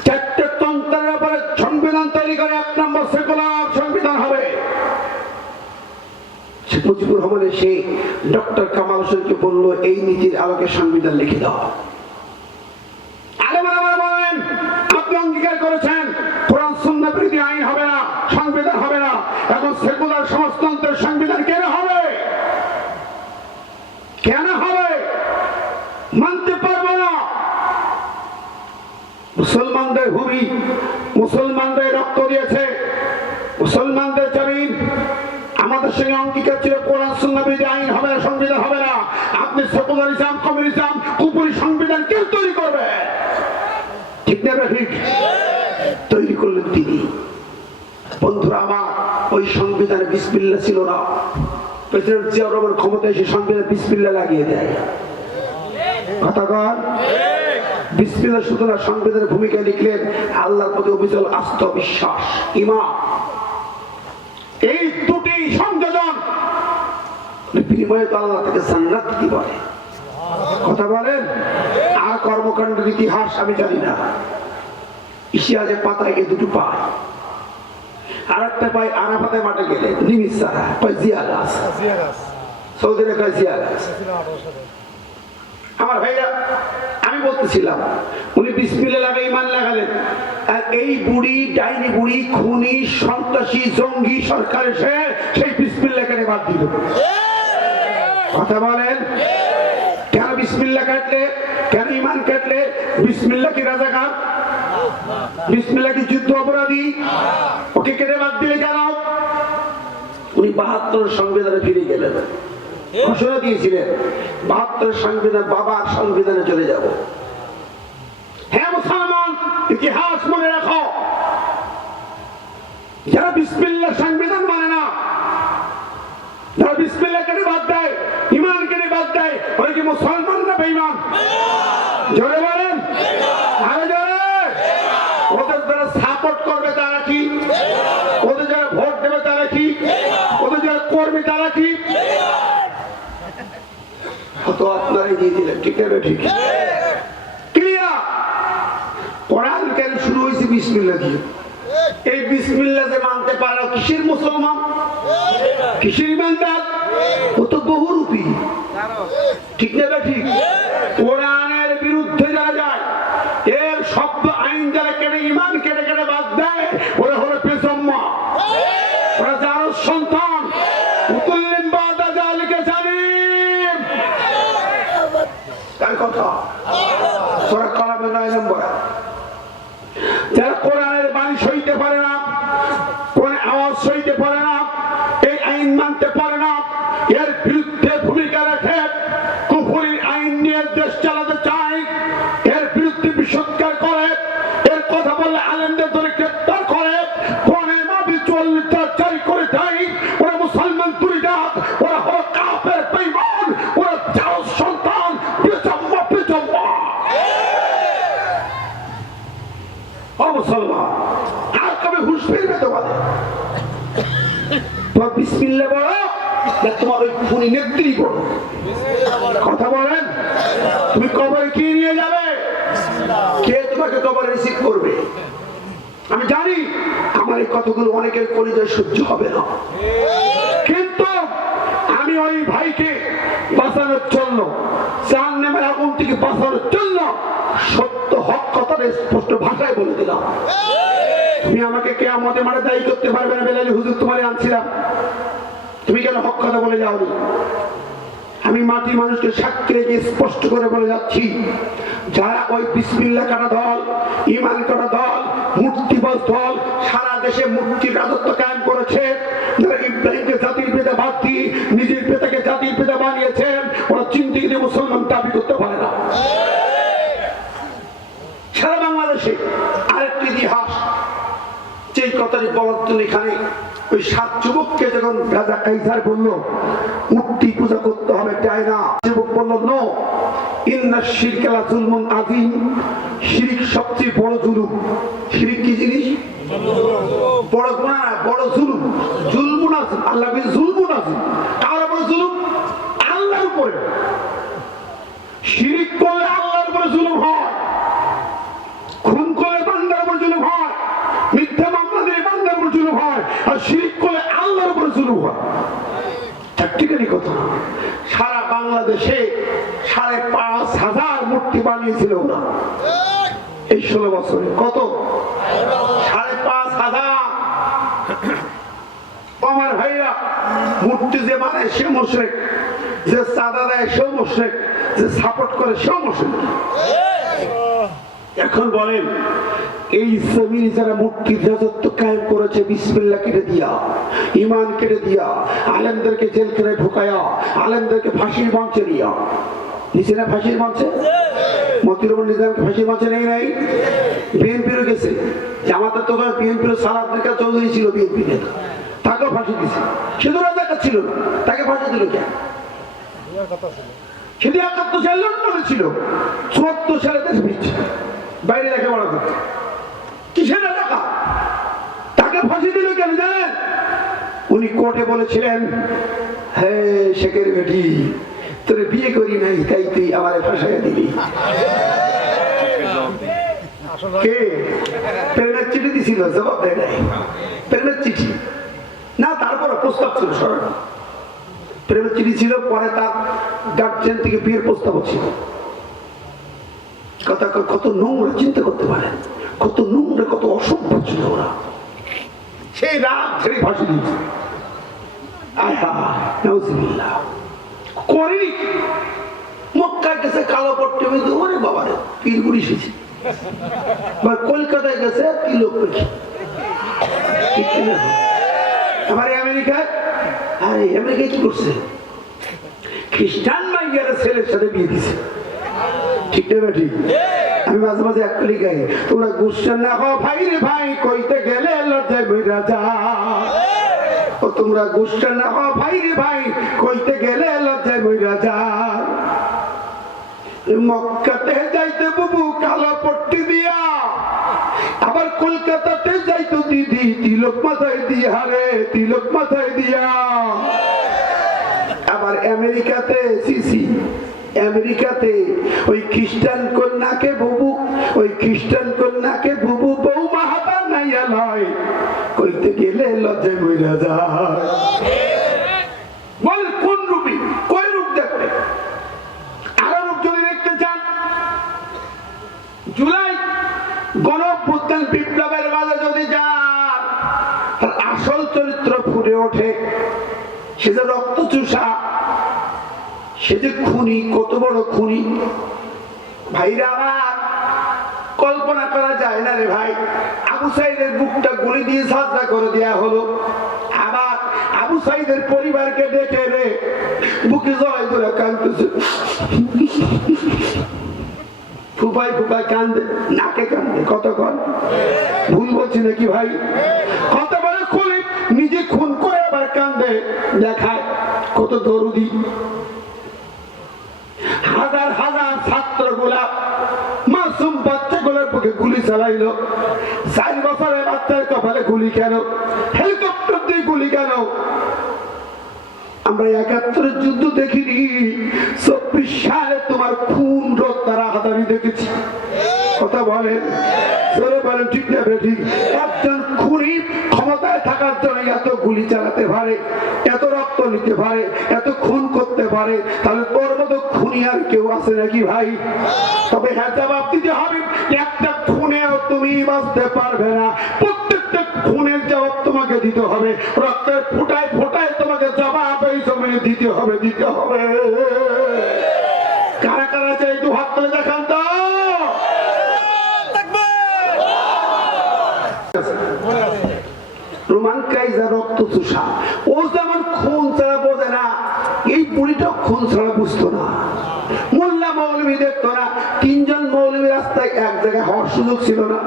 4টে তন্ত্রের ব্যাপারে সংবিধান তৈরি করে 1 নম্বর সেকুলার সংবিধান হবে। শেখ মুজিবুর রহমান এসে ডক্টর কামাল হোসেনকে বললো এই নীতির আলোকে সংবিধান লিখে দাও। আলেমেরা রক্ত দিয়েছে, মুসলমানদের জমিন আমাদের সঙ্গে অঙ্গীকার ছিল কোরআন সুন্নাহ বিরোধী আইন হবে না, সংবিধান হবে না। আপনি সেকুলারিজম, কমিউনিজম, কুপুরি সংবিধান কেউ তৈরি করবে, ঠিক না? ঠিক তৈরি করলেন তিনি। বন্ধুরা আমার, ওই সংবিধানে বিসমিল্লাহ ছিল না। প্রেসিডেন্ট জিয়াউর রহমান ক্ষমতায় এসে সংবিধানে বিসমিল্লাহ লাগিয়ে দেয়। কথা কন, বিসমিল্লাহ শুধু না, সংবিধানের ভূমিকা লিখলেন আল্লাহর প্রতি অবিচল আস্থা, বিশ্বাস, ঈমান। এই দুটি সংযোজন বিনিময়ে তো আল্লাহ থেকে জান্নাত দিতে পারে। কথা বলেন। আর কর্মকাণ্ডের ইতিহাস আমি জানি না, ইতিহাসের পাতায় এই দুটো পায়। আর একটা পাই আরাফাতের মাঠে গেলে নিমিসারা পাই জিয়া গাছ, সৌদি আরবে জিয়া গাছ। আমার ভাইরা, আমি বলতেছিলাম উনি বিসমিল্লাহ লাগে ঈমান লাগালেন, আর এই বুড়ি, ডাইনি বুড়ি, খুনি, সন্ত্রাসী, জঙ্গি সরকার এসে সেই বিসমিল্লাহ কেন বাদ দিল? কথা বলেন। কেন বিসমিল্লাহ কাটলে? কেন ঈমান কাটলে? বিসমিল্লাহ কি রাজাকার? বিসমিল্লাহ কি যুদ্ধ অপরাধী? ওকে কেটে বাদ দিলে কেন? উনি ৭২ সংবিধানে ফিরে গেলেন, ঘোষণা দিয়েছিলেন ৭২ সংবিধান, বাবার সংবিধানে চলে যাব। হ্যাঁ মুসলমান, ইতিহাস মনে রাখো, যারা বিসমিল্লাহ সংবিধান মানে না, যারা বিসমিল্লাহ কেটে বাদ দেয়, ঈমান কেটে বাদ দেয়, ওরা কি মুসলমান না বেঈমান? জোরে বলেন, আরো জোরে। ওদের যারা সাপোর্ট করবে তারা কি? ওদের যারা ভোট দেবে তারা কি? ওদের যারা কর্মী তারা কি? তো আপনারাই দিয়ে দিলেন, ঠিক আছে? ঠিক ক্লিয়ার। কোরআন কেন শুরু হয়েছে বিসমিল্লাহ দিয়ে? এই বিসমিল্লাহ যে মানতে পারে না, কিসের মুসলমান, কিসের ইমানদার? ও তো বহুরূপী, ঠিক না? ঠিক। কোরআনের বিরুদ্ধে যারা যায়, এর শব্দ আইন যারা কেটে, ঈমান কেটে কেটে বাদ দেয়, ওরা হলো বেজম্মা, ওরা যার সন্তান। উতুল্লিম বাদা জালিকা জালিম। কার কথা? সূরা কালামের ৯ নম্বর। যারা কোরআনের বাণী সইতে পারে না, কোরআনের আওয়াজ সইতে পারে না, এই আইন মানতে পারে না, এর বিরুদ্ধে ভূমিকা রাখে, কুফরির আইন নিয়ে দেশ চালাতে চায়, এর বিরুদ্ধে বিষোৎকার করে, এর কথা বললে আলেমদের ধরে গ্রেফতার করে, কোরআনের মাহফিল ৪৪ জারি করে দেয়, ওরা মুসলমান তুলি ডাক, ওরা হলো কাফের, বেঈমান, ওরা জাউস সন্তান, বেজম্মা বেজম্মা। ও মুসলমান, আর কবে হুঁশ ফিরবে তোমাদের? তোমার বিসমিল্লাহ বলো, তোমার ওই খুনি নেত্রী বলো। কথা বলেন। তুমি কবরে কি নিয়ে যাবে? কে তোমাকে কবরে রিসিভ করবে? আমি জানি আমার এই কথাগুলো অনেকের কলিজায় সহ্য হবে না, কিন্তু আমি ওই ভাইকে বাঁচানোর জন্য, জাহান্নামের আগুন থেকে বাঁচানোর জন্য সত্য হক কথাটা স্পষ্ট ভাষায় বলে দিলাম। তুমি আমাকে কিয়ামতের মাঠে দায়ী করতে পারবে না, বেলালি হুজুর তোমারে আনছিলাম, তুমি কেন হক কথা বলে যাওনি? আমি মাটি মানুষকে সাক্ষী রেখে স্পষ্ট করে বলে যাচ্ছি, যারা ওই বিসমিল্লাহ কাটা দল, ঈমান কাটা দল, মূর্তিবাজ দল সারা দেশে মূর্তির রাজত্ব কায়েম করেছে, যারা ইব্রাহিমকে জাতির পিতা বাদ দিয়ে নিজের পিতাকে জাতির পিতা বানিয়েছেন, ওরা চিন্তিত মুসলমান দাবি করতে পারে না। সারা বাংলাদেশে আরেকটি ইতিহাস, যেই কথাটি বলার জন্য এখানে ওই ৭ যুবককে যখন রাজা কাইসার বলল মূর্তি পূজা করতে হবে, তাই না? যুবক বলল নো, ইন্না শিরকা লা যুলমুন আযীম, শিরক সবচেয়ে বড় জুলুম। শিরক কি জিনিস? বড় গুনাহ না, বড় জুলুম। জুলমুন আযীম, আল্লাহ বলেন জুলমুন আযীম। কার উপরে জুলুম? আল্লাহর উপরে। শিরক করলে আল্লাহর উপরে জুলুম হয়, খুন করলে বান্দার উপর জুলুম হয়, মিথ্যা মামলা দিয়ে বান্দার উপর জুলুম হয়, আর শিরক করলে আল্লাহর উপর জুলুম হয়। ঠিকই কথা। সারা বাংলাদেশে ৫,৫০০ মূর্তি বানিয়েছিল ওরা এই ১৬ বছরে। কত? ৫,৫০০। আমার ভাইরা, মূর্তি যে বানায় সে মুশরিক, যে চাঁদা দেয় সেও মুশরিক, যে সাপোর্ট করে সেও মুশরিক। এখন বলেন এই জমিনে যারা মূর্তির রাজত্ব কায়েম করেছে, বিসমিল্লাহ কেটে দিয়া, ঈমান কেটে দিয়া, আলেমদেরকে জেলখানায় ঢুকায়া, আলেমদেরকে ফাঁসির মঞ্চে নিয়া, নিচে না ফাঁসির মঞ্চে, মতিউর রহমান নিজামকে ফাঁসির মঞ্চে নেই নাই, বিএনপিরও গেছে, জামাতের তো বিএনপির সালাদ রেখা চৌধুরী ছিল বিএনপি নেতা, তাকেও ফাঁসি দিয়েছে। শুধু রাজাকার ছিল না, তাকে ফাঁসি দিল কেন? সেটি ৭১ সালে লন্ডনে ছিল, ৭৪ সালে দেশ বিচ্ছে বাইরে রেখে বড় করতে, কিসের টাকা? তাকে ফাঁসি দিল কেন জানেন? উনি কোর্টে বলেছিলেন, হে শেখের বেটি, তোর বিয়ে করি নাই তাই তুই আমার ফাঁসাইয়া দিবি। কে প্রেমের চিঠি দিছিল? জবাব দেয় নাই। প্রেমের চিঠি না, তারপরে প্রস্তাব ছিল, সরানো প্রেমের চিঠি ছিল, পরে তার গার্জিয়ান থেকে বিয়ের প্রস্তাব ছিল। কথা কত নোংরা, চিন্তা করতে পারেন, কত নোংরা, কত অসভ্য ছিল ওরা। সেই রাত ছেড়ে ফাঁসি দিয়েছে। করেনি, মক্কায় গেছে কালো পট্টে বেঁধে, ওরে বাবারে পীরগুড়ি এসেছে। কলকাতায় গেছে তিলক পেখি। আমার আমেরিকায়, আরে আমেরিকায় কি করছে? খ্রিস্টান মাইয়ার ছেলের সাথে বিয়ে দিছে। ঠিক না ঠিক? আমি মাঝে মাঝে এক কলি গাই, তোমরা গুসা না হো ভাই রে ভাই, কইতে গেলে লজ্জায় বইরা যা। ও তোমরা গুসা না হো ভাই রে ভাই, কইতে গেলে লজ্জায় বইরা যা। মক্কাতে যাইতে বুবু কালো পট্টি দিয়া, আবার কলকাতাতে যাইতো দিদি তিলক মাথায় দিয়া, রে তিলক মাথায় দিয়া। আবার আমেরিকাতে সিসি, আমেরিকাতে ওই খ্রিস্টান কন্যাকে বুবু, ওই খ্রিস্টান কন্যাকে বুবু বউ মাহাবা নাইয়া লয়, কইতে গেলে লজ্জায় বইরা যায়। বল কোন রূপী, কই রূপ দেখবে? আরো রূপ যদি দেখতে চান, জুলাই গণঅভ্যুত্থান বিপ্লবের মাঝে যদি যান, তার আসল চরিত্র ফুটে ওঠে। সে যে রক্ত চুষা, সে যে খুনি, কত বড় খুনি ভাইরা আমার, কল্পনা করা যায় না রে ভাই। আবু সাইদের বুকটা গুলি দিয়ে সাজদা করে দেয়া হলো, আবার আবু সাইদের পরিবারকে ডেকে রে বুকে জড়াই ধরে কাঁদতেছে, ফুপাই ফুপাই কান্দে, নাকে কান্দে। কতক্ষণ ভুল বলছি নাকি ভাই? কত বড় খুলি, নিজে খুন করে আবার কান্দে, দেখায় কত দরুদি। হাজার হাজার ছাত্র গুলা, মাসুম বাচ্চাগুলোর বুকে গুলি চালাইলো। 4 বছরের বাচ্চার কপালে গুলি কেন? হেলিকপ্টার দিয়ে গুলি কেন? আমরা ৭১ যুদ্ধ দেখিনি, ২৪ সালে তোমার খুন রক্তারা হাতারি দেখেছি। কথা বলেন, বলেন ঠিক না ঠিক? একজন খুনি ক্ষমতায় থাকার জন্য এত গুলি চালাতে পারে, এত রক্ত নিতে পারে, এত খুন করতে পারে, তাহলে তোর মতো খুনি আর কেউ আছে নাকি ভাই? তবে হ্যাঁ, জবাব দিতে হবে, একটা খুনেও তুমি বাঁচতে পারবে না, প্রত্যেকটা খুনের জবাব তোমাকে দিতে হবে, রক্তের ফোঁটায় ফোঁটায় তোমাকে জবাব এই জমিনে দিতে হবে, দিতে হবে। কারা কারা চাই একটু হাত তুলে দেখান তো। রোমান কাইজার রক্ত চুষা, ও যেমন খুন ছাড়া বোঝে না, এই বুড়িটা খুন ছাড়া বুঝতো না। মোল্লা মৌলবী দেখতো না, 3 জন মৌলবী রাস্তায় এক জায়গায় হওয়ার সুযোগ ছিল না।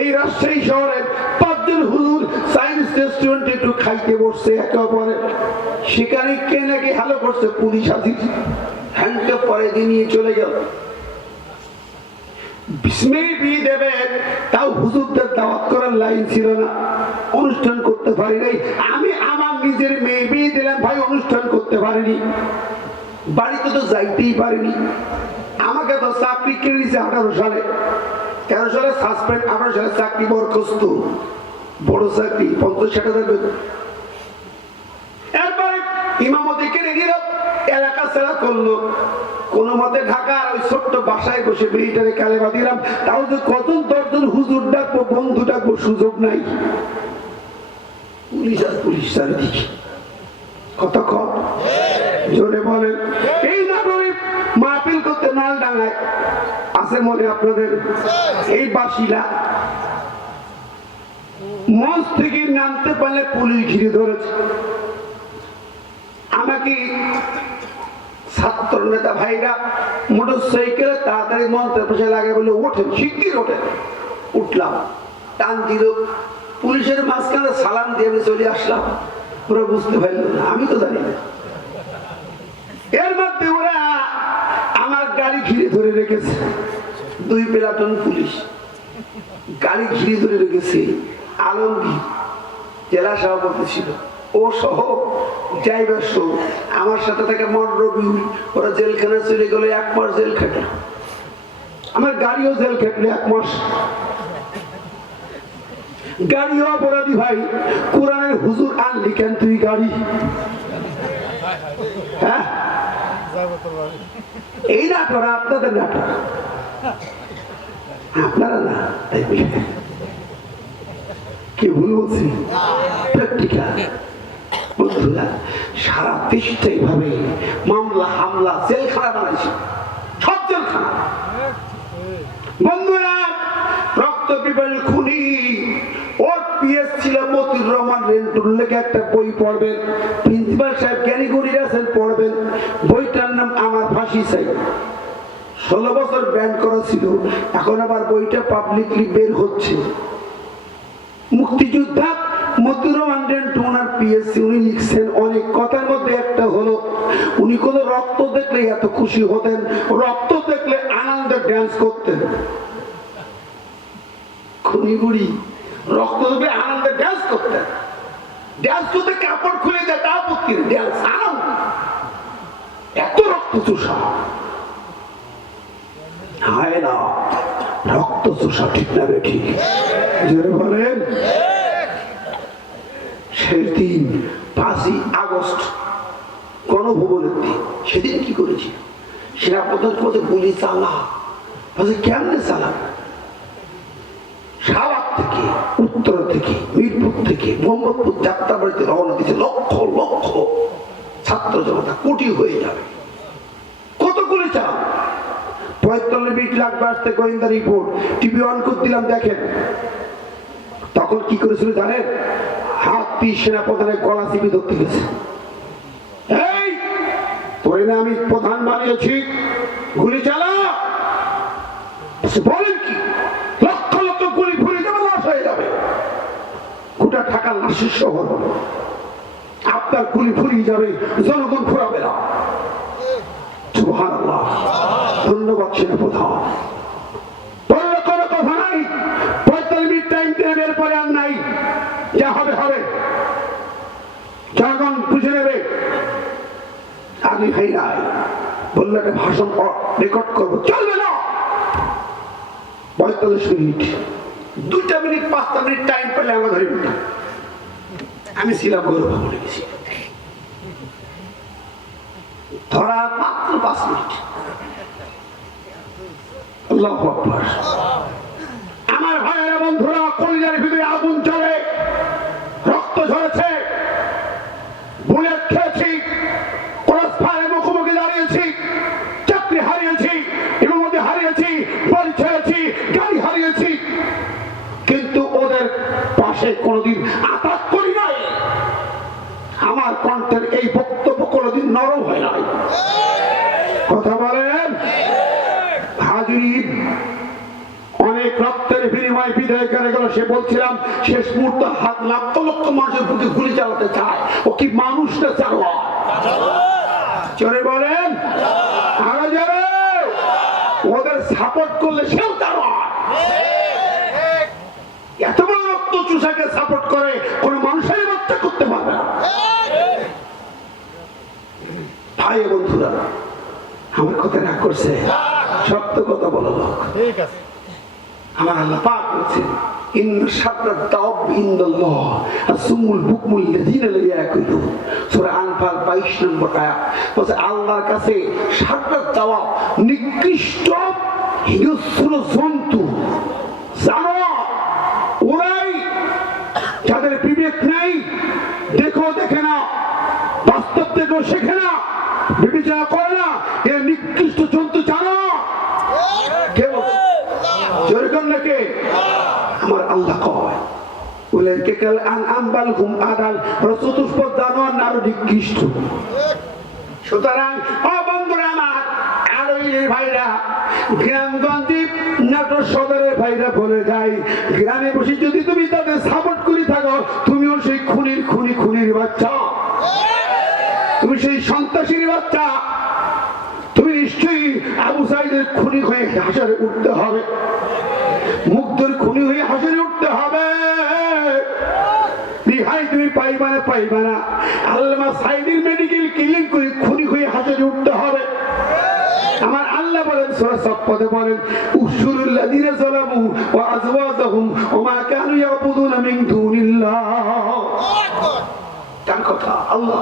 এই রাজশাহী শহরে 5 জন হুজুর সায়েন্স রেস্টুরেন্টে একটু খাইতে বসছে একে অপরে, সেখানে কে নাকি হ্যালো করছে, পুলিশ হাজির, হ্যান্ডকাপ পরে দিয়ে নিয়ে চলে গেল। বিয়ে দেবে, তাও হুজুরদের দাওয়াত করার লাইন ছিল না, অনুষ্ঠান করতে পারি নাই। আমি আমার নিজের মেয়ে বিয়ে দিলাম ভাই, অনুষ্ঠান করতে পারিনি, বাড়িতে তো যাইতেই পারিনি। আমাকে তো চাকরি কিনে দিয়েছে 18 সালে, 13 সালে সাসপেন্ড, 18 সালে চাকরি বরখাস্ত, বড় চাকরি, 50-60 হাজার বেতন। এরপরে ইমামতি কিনে দিল, এলাকা ছাড়া করলো, কোন মতে ঢাকার ওই ছোট্ট বাসায় বসে মেয়েটারে কালেমা দিলাম, তাও যে কজন 10 জন হুজুর ডাকবো, বন্ধু ডাকবো, সুযোগ নাই। পুলিশ আর পুলিশ চারিদিকে, কতক্ষণ জোরে বলেন। এই নাটরে মাহফিল করতে নাল ডাঙায় আছে মনে আপনাদের? এই বাসিলা মঞ্চ থেকে নামতে পারলে পুলিশ ঘিরে ধরেছে আমাকে। ছাত্র নেতা ভাইরা মোটর সাইকেলে তাড়াতাড়ি মঞ্চের পাশে লাগে বলে ওঠেন, শিগগির ওঠেন। উঠলাম, টান দিল, পুলিশের মাঝখানে সালাম দিয়ে আমি চলে আসলাম। ওরা বুঝতে পারল না, আমি তো জানি না। এর মধ্যে ওরা আমার গাড়ি ঘিরে ধরে রেখেছে, 2 প্লাটুন পুলিশ গাড়ি ঘিরে ধরে রেখেছে। আলমগীর জেলা সভাপতি ছিল, ও সহ ড্রাইভার সহ আমার সাথে থেকে রবিউল, ওরা জেলখানায় চলে গেল। 1 মাস জেল খাটে, আমার গাড়িও জেল খাটলে 1 মাস। গাড়িও অপরাধী ভাই। কোরআনের হুজুর আনলি কেন তুই গাড়ি? হ্যাঁ, এই নাটক আপনাদের নাটক, আপনারা না। কি ভুল বলছি? প্র্যাকটিক্যাল বন্ধুরা, সারা দেশটা এইভাবে মামলা হামলা জেলখানা বানাইছে, সব জেলখানা। বন্ধুরা, রক্ত পিপাসু খুনি ওর পিএস ছিল মতিউর রহমান রেন্টুর, লেখা একটা বই পড়বেন, প্রিন্সিপাল সাহেব জ্ঞানী গণির আছেন, পড়বেন। বইটার নাম আমার ফাঁসি চাই। 16 বছর ব্যান করা ছিল, এখন আবার বইটা পাবলিকলি বের হচ্ছে। মুক্তিযোদ্ধা মতিউর রহমান রেন্টু ওনার পিএসসি, উনি লিখছেন অনেক কথার মধ্যে একটা হলো, উনি কোন রক্ত দেখলে এত খুশি হতেন, রক্ত দেখলে আনন্দে ড্যান্স করতেন। খুনি বুড়ি রক্ত দেখলে আনন্দে ড্যান্স করতেন, ড্যান্স করতে কাপড় খুলে দেয়, তা আপত্তি, ড্যান্স আনন্দ। এত রক্ত চোষা হয় না, রক্ত চোষা ঠিক না বেঠি? জোরে বলেন। সেই দিন 5ই আগস্ট গণভবনের দিন, সেদিন কি করেছি? সেনাপ্রধান বলতে গুলি চালা, কেমনে চালা? শাহবাগ থেকে, উত্তর থেকে, মিরপুর থেকে, মোহাম্মদপুর যাত্রাবাড়িতে রওনা দিয়েছে লক্ষ লক্ষ ছাত্র জনতা, কোটি হয়ে যাবে। কত গুলি চালা? 45 মিনিট লাগবে আসতে, গোয়েন্দা রিপোর্ট। টিভি অন করে দিলাম, দেখেন। তখন কি করেছিল জানেন? হাত দিয়ে সেনাপ্রধানের গলা চিপে ধরতে গেছে। এই তোরে না আমি প্রধান বানিয়েছি, গুলি চালা। বলেন কি? লক্ষ লক্ষ গুলি ফুরে যাবে, লাশ হয়ে যাবে। গোটা ঢাকা লাশের শহর, আপনার গুলি ফুরিয়ে যাবে, জনগণ ফুরাবে না। সুবহানাল্লাহ, ধন্যবাদ সেনাপ্রধান। বললো কোনো কথা নাই, 45 মিনিট টাইম দেন, এরপরে আর নাই, যা হবে হবে, জনগণ বুঝে নেবে। আমি ভাই নাই বললো একটা ভাষণ রেকর্ড করবো, চলবে না। 45 মিনিট, 2 মিনিট 5 মিনিট টাইম পেলে আমার ধরে না। আমি ছিলাম গৌরব ভবনে গেছি, ধরা মাত্র 5 মিনিট। আল্লাহু আকবার। আমার ভাইয়েরা বন্ধুরা, কলিজার ভিতরে আগুন জ্বলে, রক্ত ঝরেছে, বুলেট খেয়েছি, ক্রস ফায়ারের মুখোমুখি দাঁড়িয়েছি, চাকরি হারিয়েছি, এর মধ্যে হারিয়েছি, বাড়ি ছেড়েছি, গাড়ি হারিয়েছি, কিন্তু ওদের পাশে কোনোদিন আঘাত করি নাই। আমার কণ্ঠের এই বক্তব্য কোনোদিন নরম হয় নাই। কথা বলেন হাজির। অনেক রক্তের বিনিময় বিদায় করে গেল। সে বলছিলাম শেষ মুহূর্তে হাত লক্ষ লক্ষ মানুষের বুকে গুলি চালাতে চায়, ও কি মানুষটা চাওয়া? চলে বলেন আরো যাবে, ওদের সাপোর্ট করলে সেও চাওয়া। এত বড় রক্ত চুষাকে সাপোর্ট করে কোন মানুষের বাচ্চা করতে পারবে না। ভাই বন্ধুরা, আমার কথা রাগ করছে, সত্য কথা বলো লোক। ঠিক আছে, আমার আল্লাহ পাক বলেছেন ইন্না শাররাদ দাওয়াব ইনদাল্লাহ আসুমুল বুকমুল লাযিনা লা ইয়াকুলুন। সূরা আনফাল 22 নম্বর আয়াত। বলছে আল্লাহর কাছে শাররাদ দাওয়াব, নিকৃষ্ট হিংস্র জন্তু, জানো ওরাই যাদের বিবেক নেই, দেখো দেখে না, বাস্তব দেখো শেখে না, বিবেচনা করে না, এর নিকৃষ্ট জন্তু জানো। কেউ কে? আমার আল্লাহ কয় উলাইকা কাল আনআম বাল হুম আদাল, চতুষ্প জানোয়ার আরো নিকৃষ্ট। সুতরাং ও বন্ধুরা আমার, আরোইয়ের ভাইরা, গ্রামগঞ্জে নাটোর সদরের ভাইরা বলে যাই, গ্রামে বসে যদি তুমি তাদের সাপোর্ট করে থাকো, তুমিও সেই খুনির বাচ্চা, তুমি সেই সন্ত্রাসীর বাচ্চা। তুমি নিশ্চয়ই আবু সাইদের খুনি হয়ে হাসরে উঠতে হবে, মুগ্ধর খুনি হয়ে হাসরে উঠতে হবে। রিহাই তুমি পাইবা না। আল্লামা সাইদের মেডিকেল ক্লিনিক করে খুনি হয়ে হাসরে উঠতে হবে। আমার আল্লাহ বলেন সূরা সাফফাতে বলেন, উশুরুল লাযিনা যালামু ওয়া আযওয়াজুহুম ওয়া মা কানু ইয়াবুদুনা মিন দুনিল্লাহ। তার কথা আল্লাহ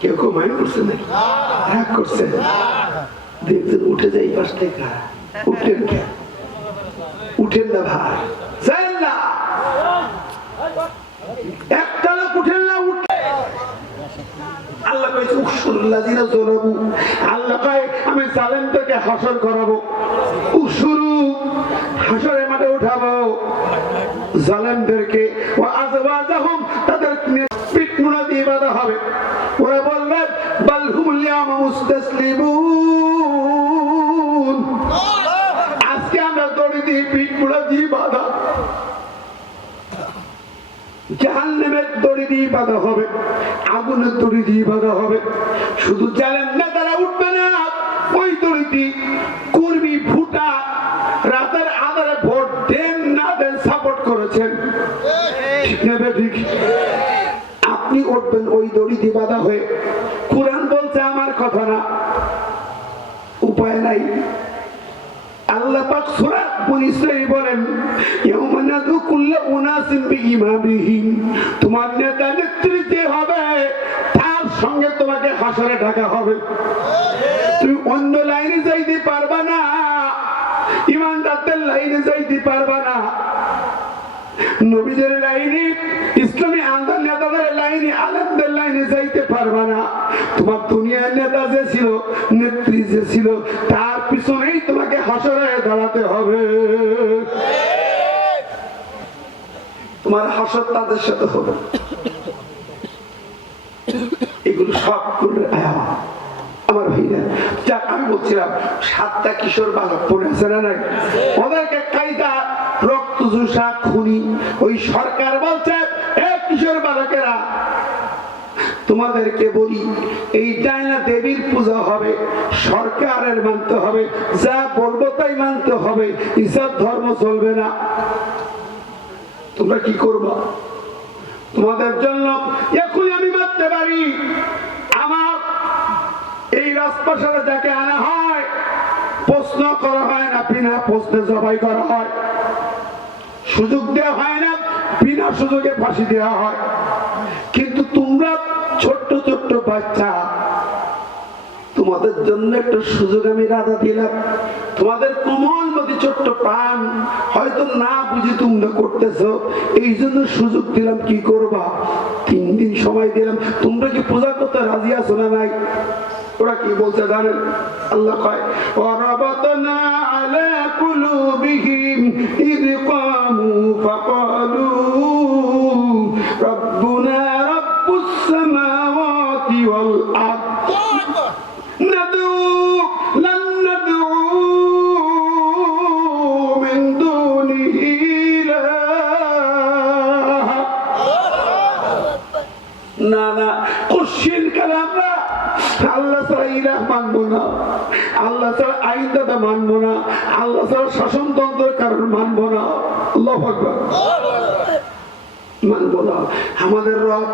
কেউ মাইন্ড করছেন না, রাগ করছেন? দেখছেন উঠে যাই পাশ থেকে, উঠেন না ভাই, যাই না একটা লোক উঠেন না, উঠে আল্লাহ কইছে উশুরুল লাযিনা যালামু, আল্লাহ কয় আমি জালেমদেরকে হাসর করাবো। উশুরু হাসরের মাঠে উঠাবো জালেমদেরকে, ওয়া আযওয়াজুহুম তাদের পিটমুনা দিয়ে বাঁধা হবে। ওরা বলবে বাল হুমুল ইয়াওমা মুস্তাসলিমুন, আজকে আমরা দড়ি দিয়ে পিটমুনা দিয়ে বাঁধা, জাহান্নামের দড়ি দিয়ে বাঁধা হবে, আগুনের দড়ি দিয়ে বাঁধা হবে। শুধু জালেম নেতারা উঠবে না, ওই দড়িতে কর্মী ফুটা রাতের আধারে ভোট দেন না দেন সাপোর্ট করেছেন, ঠিক নেবে ঠিক, আপনি উঠবেন ওই দড়ি দিয়ে বাঁধা হয়ে। কোরআন বলছে আমার কথা না, উপায় নাই। আল্লাহ পাক সূরা বনী ইসরাঈল বলেন, ইয়াওমা নাদউ কুল্লা উনাসিন বিইমামিহিম, তোমার নেতা নেতৃত্বে হবে, তার সঙ্গে তোমাকে হাসরে ডাকা হবে। তুমি অন্য লাইনে যাইতে পারবা না, ইমানদারদের লাইনে যাইতে পারবা না, নবীদের লাইনে, ইসলামী আন্দোলন নেতাদের লাইনে, আলেমদের লাইনে যাইতে পারবা না। তোমার দুনিয়ার নেতা যে ছিল, নেত্রী যে ছিল, তার পিছনেই তোমাকে হাসরে দাঁড়াতে হবে। তোমার হাসর তাদের সাথে হবে। এগুলো সব করে আমার ভাইরা, যাক আমি বলছিলাম 7টা কিশোর বালক পড়ে আছে না নাই, ওদেরকে কায়দা রক্ত চোষা খুনি। ওই সরকার বলছে কিশোর বালকেরা তোমাদেরকে বলি, এই ডাইনা দেবীর পূজা হবে, সরকারের মানতে হবে, যা বলবো তাই মানতে হবে, ইসব ধর্ম চলবে না। তোমরা কি করবা? তোমাদের জন্য এখন আমি মানতে পারি, আমার এই রাজপ্রাসাদে যাকে আনা হয় প্রশ্ন করা হয় না, বিনা প্রশ্নে জবাই করা হয়, সুযোগ দেওয়া হয় না, বিনা সুযোগে ফাঁসি দেওয়া হয়। কিন্তু তোমরা ছোট্ট ছোট্ট বাচ্চা, তোমাদের জন্য একটা সুযোগ আমি রাধা দিলাম। তোমাদের কোমল মধ্যে ছোট্ট প্রাণ হয়তো না বুঝি তোমরা করতেছো, এই জন্য সুযোগ দিলাম। কি করবা? 3 দিন সময় দিলাম, তোমরা কি পূজা করতে রাজি আছো না নাই? ওরা কি বলছে জানেন? আল্লাহ কয় ওয়ারাবাতনা আলা কুলুবিহিম ইয কামু ফাকালু রাব্বুনা রাব্বুস সামাওয়াতি ওয়াল আরদ নাদউ লান নাদউ মিন দুনিহি ইলাহা। না না, কুশিন কালাম না, আল্লাহ ছাড়া ইলাহ মানবো না, আল্লাহ ছাড়া আইন দাদা মানবো না, আল্লাহ ছাড়া শাসনতন্ত্রের কারণ মানবো না। আল্লাহু আকবার, মানবো না। আমাদের রব,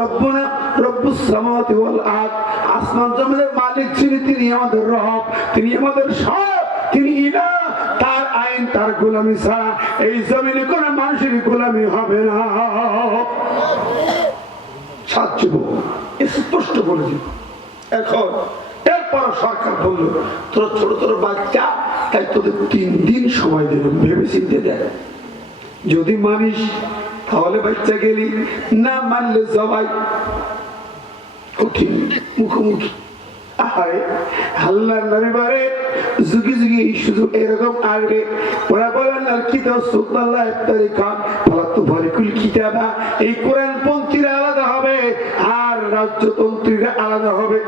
রব্বুনা রব্বুস সামাওয়াতি ওয়াল আরদ, আসমান জমিনের মালিক যিনি, তিনি আমাদের রব, তিনি আমাদের সব, তিনি ইলাহ। তার আইন, তার গোলামি ছাড়া এই জমিনে কোনো মানুষের গোলামি হবে না। সাচ্চু স্পষ্ট বলে দিব। এখন এরপর সরকার বলল, তোরা ছোট ছোট বাচ্চা, তাই তোদের 3 দিন সময় দিলাম, ভেবে চিনতে দেয়। যদি মানিস তাহলে বাচ্চা গেলি, না মানলে সবাই কঠিন মুখোমুখি। আল্লাহ নবী বলে যুগে যুগে শুধু এরকম আসবে। ওরা বলেন আর কিতাব সুন্নাল্লাহ ইফতারি খান ফালাতু ফারিকুল কিতাবা, এই কোরআন পন্থীরা আলাদা হবে আর রাজ্যতন্ত্রীরা আলাদা হবে।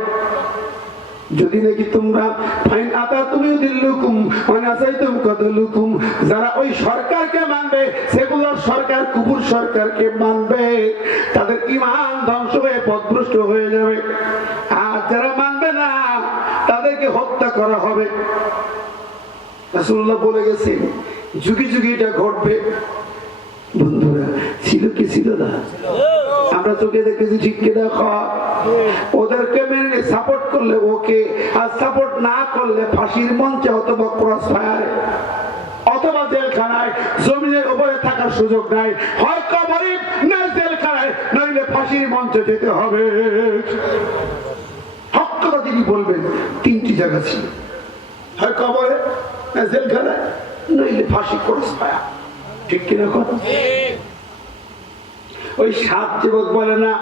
যদি নাকি তোমরা ফাইন আতা তুমি দিল্লুকুম মানে আসাইতুম কাদলুকুম, যারা ওই সরকারকে মানবে সেগুলোর সরকার কুফর সরকারকে মানবে, তাদের ঈমান ধ্বংস হয়ে পথভ্রষ্ট হয়ে যাবে। আর যারা মানবে না তাদেরকে হত্যা করা হবে। রাসূলুল্লাহ বলে গেছেন যুগে যুগে এটা ঘটবে। বন্ধুরা ছিল কি ছিল না? আমরা চোখে দেখেছি, ঠিক কিনা? ওদেরকে মেনে সাপোর্ট করলে ওকে, আর সাপোর্ট না করলে ফাঁসির মঞ্চে অথবা ক্রস ফায়ারে অথবা জেলখানায়, জমিনের উপরে থাকার সুযোগ নাই, হয় কবরে না জেলখানায়, নইলে ফাঁসির মঞ্চে যেতে হবে। হক কথা তিনি বলবেন, তিনটি জায়গা ছিল, হয় কবরে না জেলখানায়, নইলে ফাঁসি ক্রস ফায়ার। ঠিক কিনা কথা? ওই 7 যুবক বলে না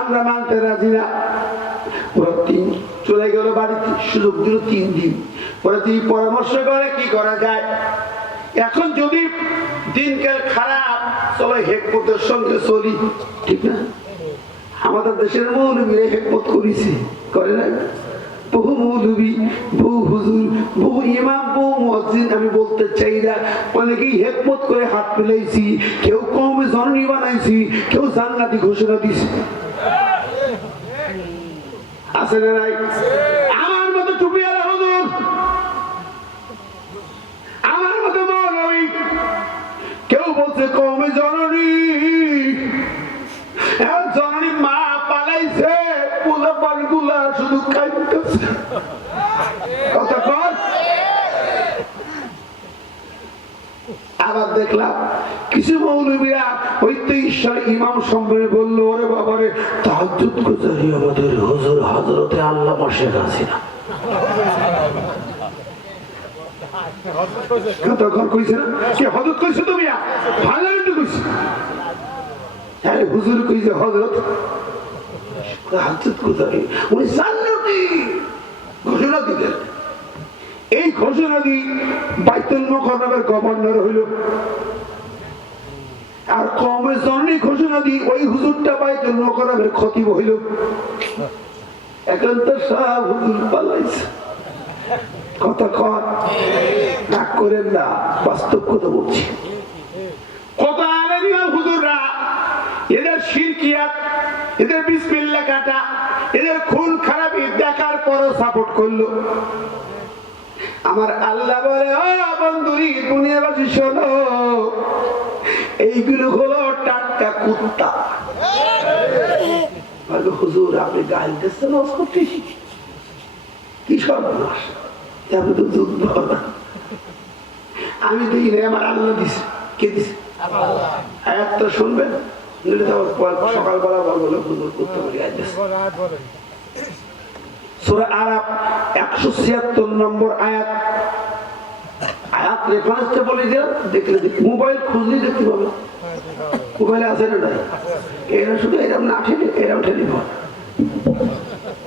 আমরা মানতে রাজি না। ওরা চলে গেল বাড়িতে, সুযোগ দিল 3 দিন। ওরা তিনি পরামর্শ করে কি করা যায়। এখন যদি দিনকাল খারাপ, চলো হেকমতের সঙ্গে চলি, ঠিক না? আমাদের দেশের মৌলবীরা হেকমত করেছে, করে না? বহু মৌলবী, বহু হুজুর, বহু ইমাম, বহু মুয়াজ্জিন, আমি বলতে চাই না, অনেকেই হেকমত করে হাত মিলাইছি, কেউ কওমে জননী বানাইছি, কেউ জান্নাতি ঘোষণা দিছে। আছে না নাই? আমার মতো টুপিওয়ালা হুজুর, আমার মতো মৌলবী, কেউ বলছে কওমে জননী, জননী মা পালাইছে, পোলা পানগুলা শুধু খাইতেছে। কথা কর। আবার দেখলাম কিছু মৌলবীরা ওই 23 সালে ইমাম সম্মেলনে বললো, ওরে বাবারে তাহাজ্জুদ গুজারি আমাদের হুজুর হযরতে আল্লামা শেখ হাসিনা। তখন কইছে না কি হযরত কইছো তুমি? ভালো কিন্তু কইছো। আরে হুজুর কইছে হযরত তাহাজ্জুদ গুজারি, উনি জান্নাতি ঘোষণা দিলেন। এই ঘোষণা দিয়ে বাইতুল মুকাররমের গভর্নর হইল, আর কওমে জননী ঘোষণা দিয়ে ওই হুজুরটা বাইতুল মুকাররমের খতিব হইল। এখন তো সব হুজুর পালাইছে। কথা কর, রাগ করেন না, বাস্তব কথা বলছি। কত আলেম হুজুররা এদের শিরকিয়াত, এদের বিসমিল্লাহ কাটা, এদের খুন খারাপি দেখার পরও সাপোর্ট করলো। আমার আল্লাহ বলে, ও বন্ধুরি দুনিয়াবাসী শোনো, এইগুলো হলো টাটকা কুত্তা। হুজুর আপনি গাল দিচ্ছেন, কি সর্বনাশ, আপনি তো যুদ্ধ না। আমি দেখি না, আমার আল্লাহ দিছে। কে দিছে? আয়াতটা শুনবেন, সকালবেলা বলবো হুজুর করতে পারি। সূরা আরাফ 176 নম্বর আয়াত। আয়াত রেফারেন্সটা বলে দিলাম, দেখলে মোবাইল খুঁজলে দেখতে পাবে। মোবাইলে আছে না? নাই। এরা শুধু এরকম না আসে, এরাও টেলিফোন।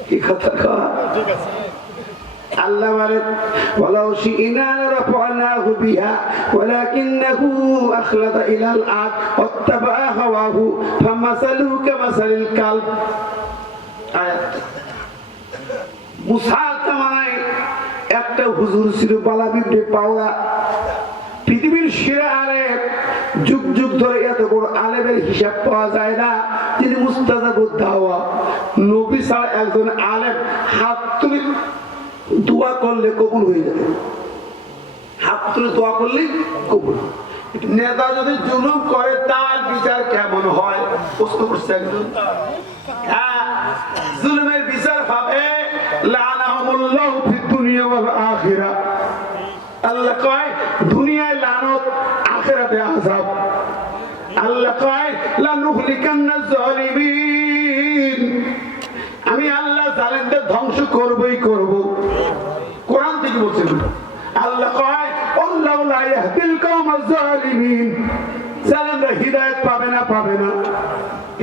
কি কথা কয়? আল্লাহ বলেন, ওয়ালাউ শি'না লারাফা'নাহু বিহা ওয়ালাকিন্নাহু আখলাদা ইলাল আরদ ওয়াত্তাবা'a হাওয়াহু ফামাসালুহু কামাসালিল কালব। আয়াত মুসার জামানায় একটা হুজুর ছিল, বালাম ইবনে পাওয়া, পৃথিবীর সেরা আলেম। যুগ যুগ ধরে এত বড় আলেমের হিসাব পাওয়া যায় না। তিনি মুস্তাজাবুদ দাওয়া, নবী ছাড়া একজন আলেম হাত তুলে দোয়া করলে কবুল হয়ে যাবে। হাত তুলে দোয়া করলে কবুল। নেতা যদি জুলুম করে তার বিচার কেমন হয়? প্রশ্ন করছে একজন। হ্যাঁ, জুলুমের বিচার হবে লানাহুমুল্লাহু ফিদ দুনিয়া ওয়াল আখিরাহ। আল্লাহ কয় দুনিয়ায় লানত, আখিরাতে আযাব। আল্লাহ কয় লানুহলিকান্নাজ জালিমিন, আমি আল্লাহ জালেমদের ধ্বংস করবই করব। কোরআন থেকে বলছেন। আল্লাহ কয় আল্লাহু লা ইয়াহদিল কওমাজ জালিমিন, জালেমরা হিদায়াত পাবে না, পাবে না।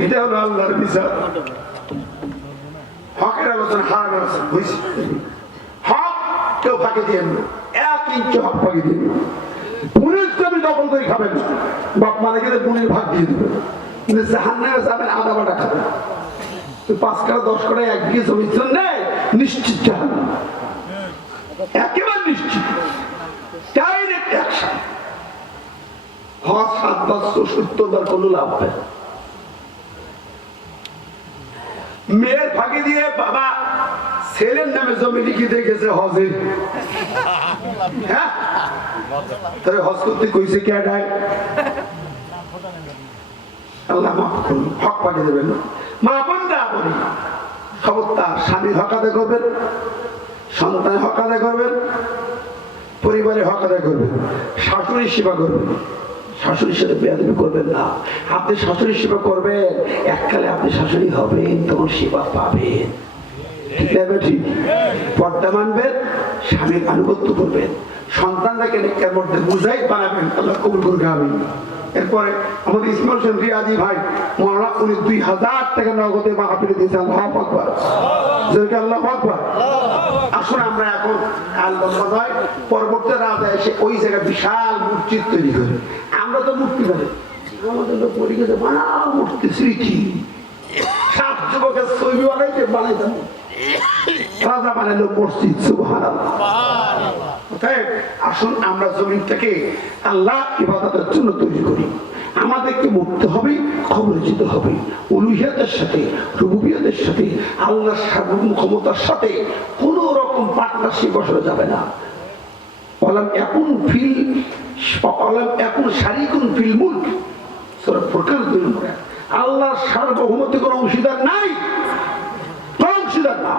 এটা হলো আল্লাহর বিচার। হকের আলোচনা হারাম আলোচনা বুঝছি হক কেউ ফাঁকে দিয়ে না 1 ইঞ্চি হক ফাঁকে দিয়ে না পুলিশ জমি দখল করে খাবেন না বাপ মারা গেলে পুলিশ ভাগ দিয়ে দেবেন কিন্তু জাহান্নামে যাবেন আধা বাটা খাবেন 5 কাটা 10 কাটা 1 বিঘে জমির জন্য নিশ্চিত জাহান্নাম একেবারে নিশ্চিত ডাইরেক্ট অ্যাকশন হজ 7 বছর 70 বার কোনো লাভ নেই মেয়ের ফাঁকি দিয়ে বাবা ছেলের নামে জমি লিখিতে গেছে হজে হ্যাঁ তাহলে হজ করতে কইছে কে ডায় আল্লাহ মাফ করুন হক ফাঁকি দেবেন না মা বোনরা বলি খবরদার স্বামীর হক আদায় করবেন সন্তানের হক আদায় করবেন পরিবারের হক আদায় করবেন শাশুড়ির সেবা করবেন শাশুড়ির সাথে বেয়াদবি করবেন না আপনি শাশুড়ির সেবা করবেন এককালে আপনি শাশুড়ি হবেন তখন সেবা পাবেন ঠিক আছে ঠিক পর্দা মানবেন স্বামীর আনুগত্য করবেন সন্তানটাকে নেককার মধ্যে মুজাহিদ বানাবেন আল্লাহ কবুল করবে আমি এরপরে আমাদের ইসমাইল হোসেন রিয়াজি ভাই মৌলানা উনি 2000 টাকা নগদে মাহফিলে দিয়েছেন আল্লাহু আকবার জোরে আল্লাহু আকবার আসুন আমরা এখন আল্লাহ পরবর্তী রাজা এসে ওই জায়গায় বিশাল মসজিদ তৈরি করে আমরা তো মূর্তি বানাই আমাদের লোক পড়ে গেছে বানাও মূর্তি স্মৃতি 7 যুবকের ছবি বানাইতাম রাজা বানাইলো মসজিদ সুবহানাল্লাহ আসুন আমরা জমিনটাকে আল্লাহ ইবাদতের জন্য তৈরি করি আমাদেরকে মরতে হবে কবরে যেতে হবে উলুহিয়াতের সাথে রুবুবিয়তের সাথে আল্লাহর সার্বভৌম ক্ষমতার সাথে কোন রকম পার্টনারশিপ বসানো যাবে না ওয়ালাম ইয়াকুন শারিকুন ফিল মুলক সূরা ফুরকান 2 নম্বর আয়াত আল্লাহর সার্বভৌমত্বে কোনো অংশীদার নাই কোন অংশীদার না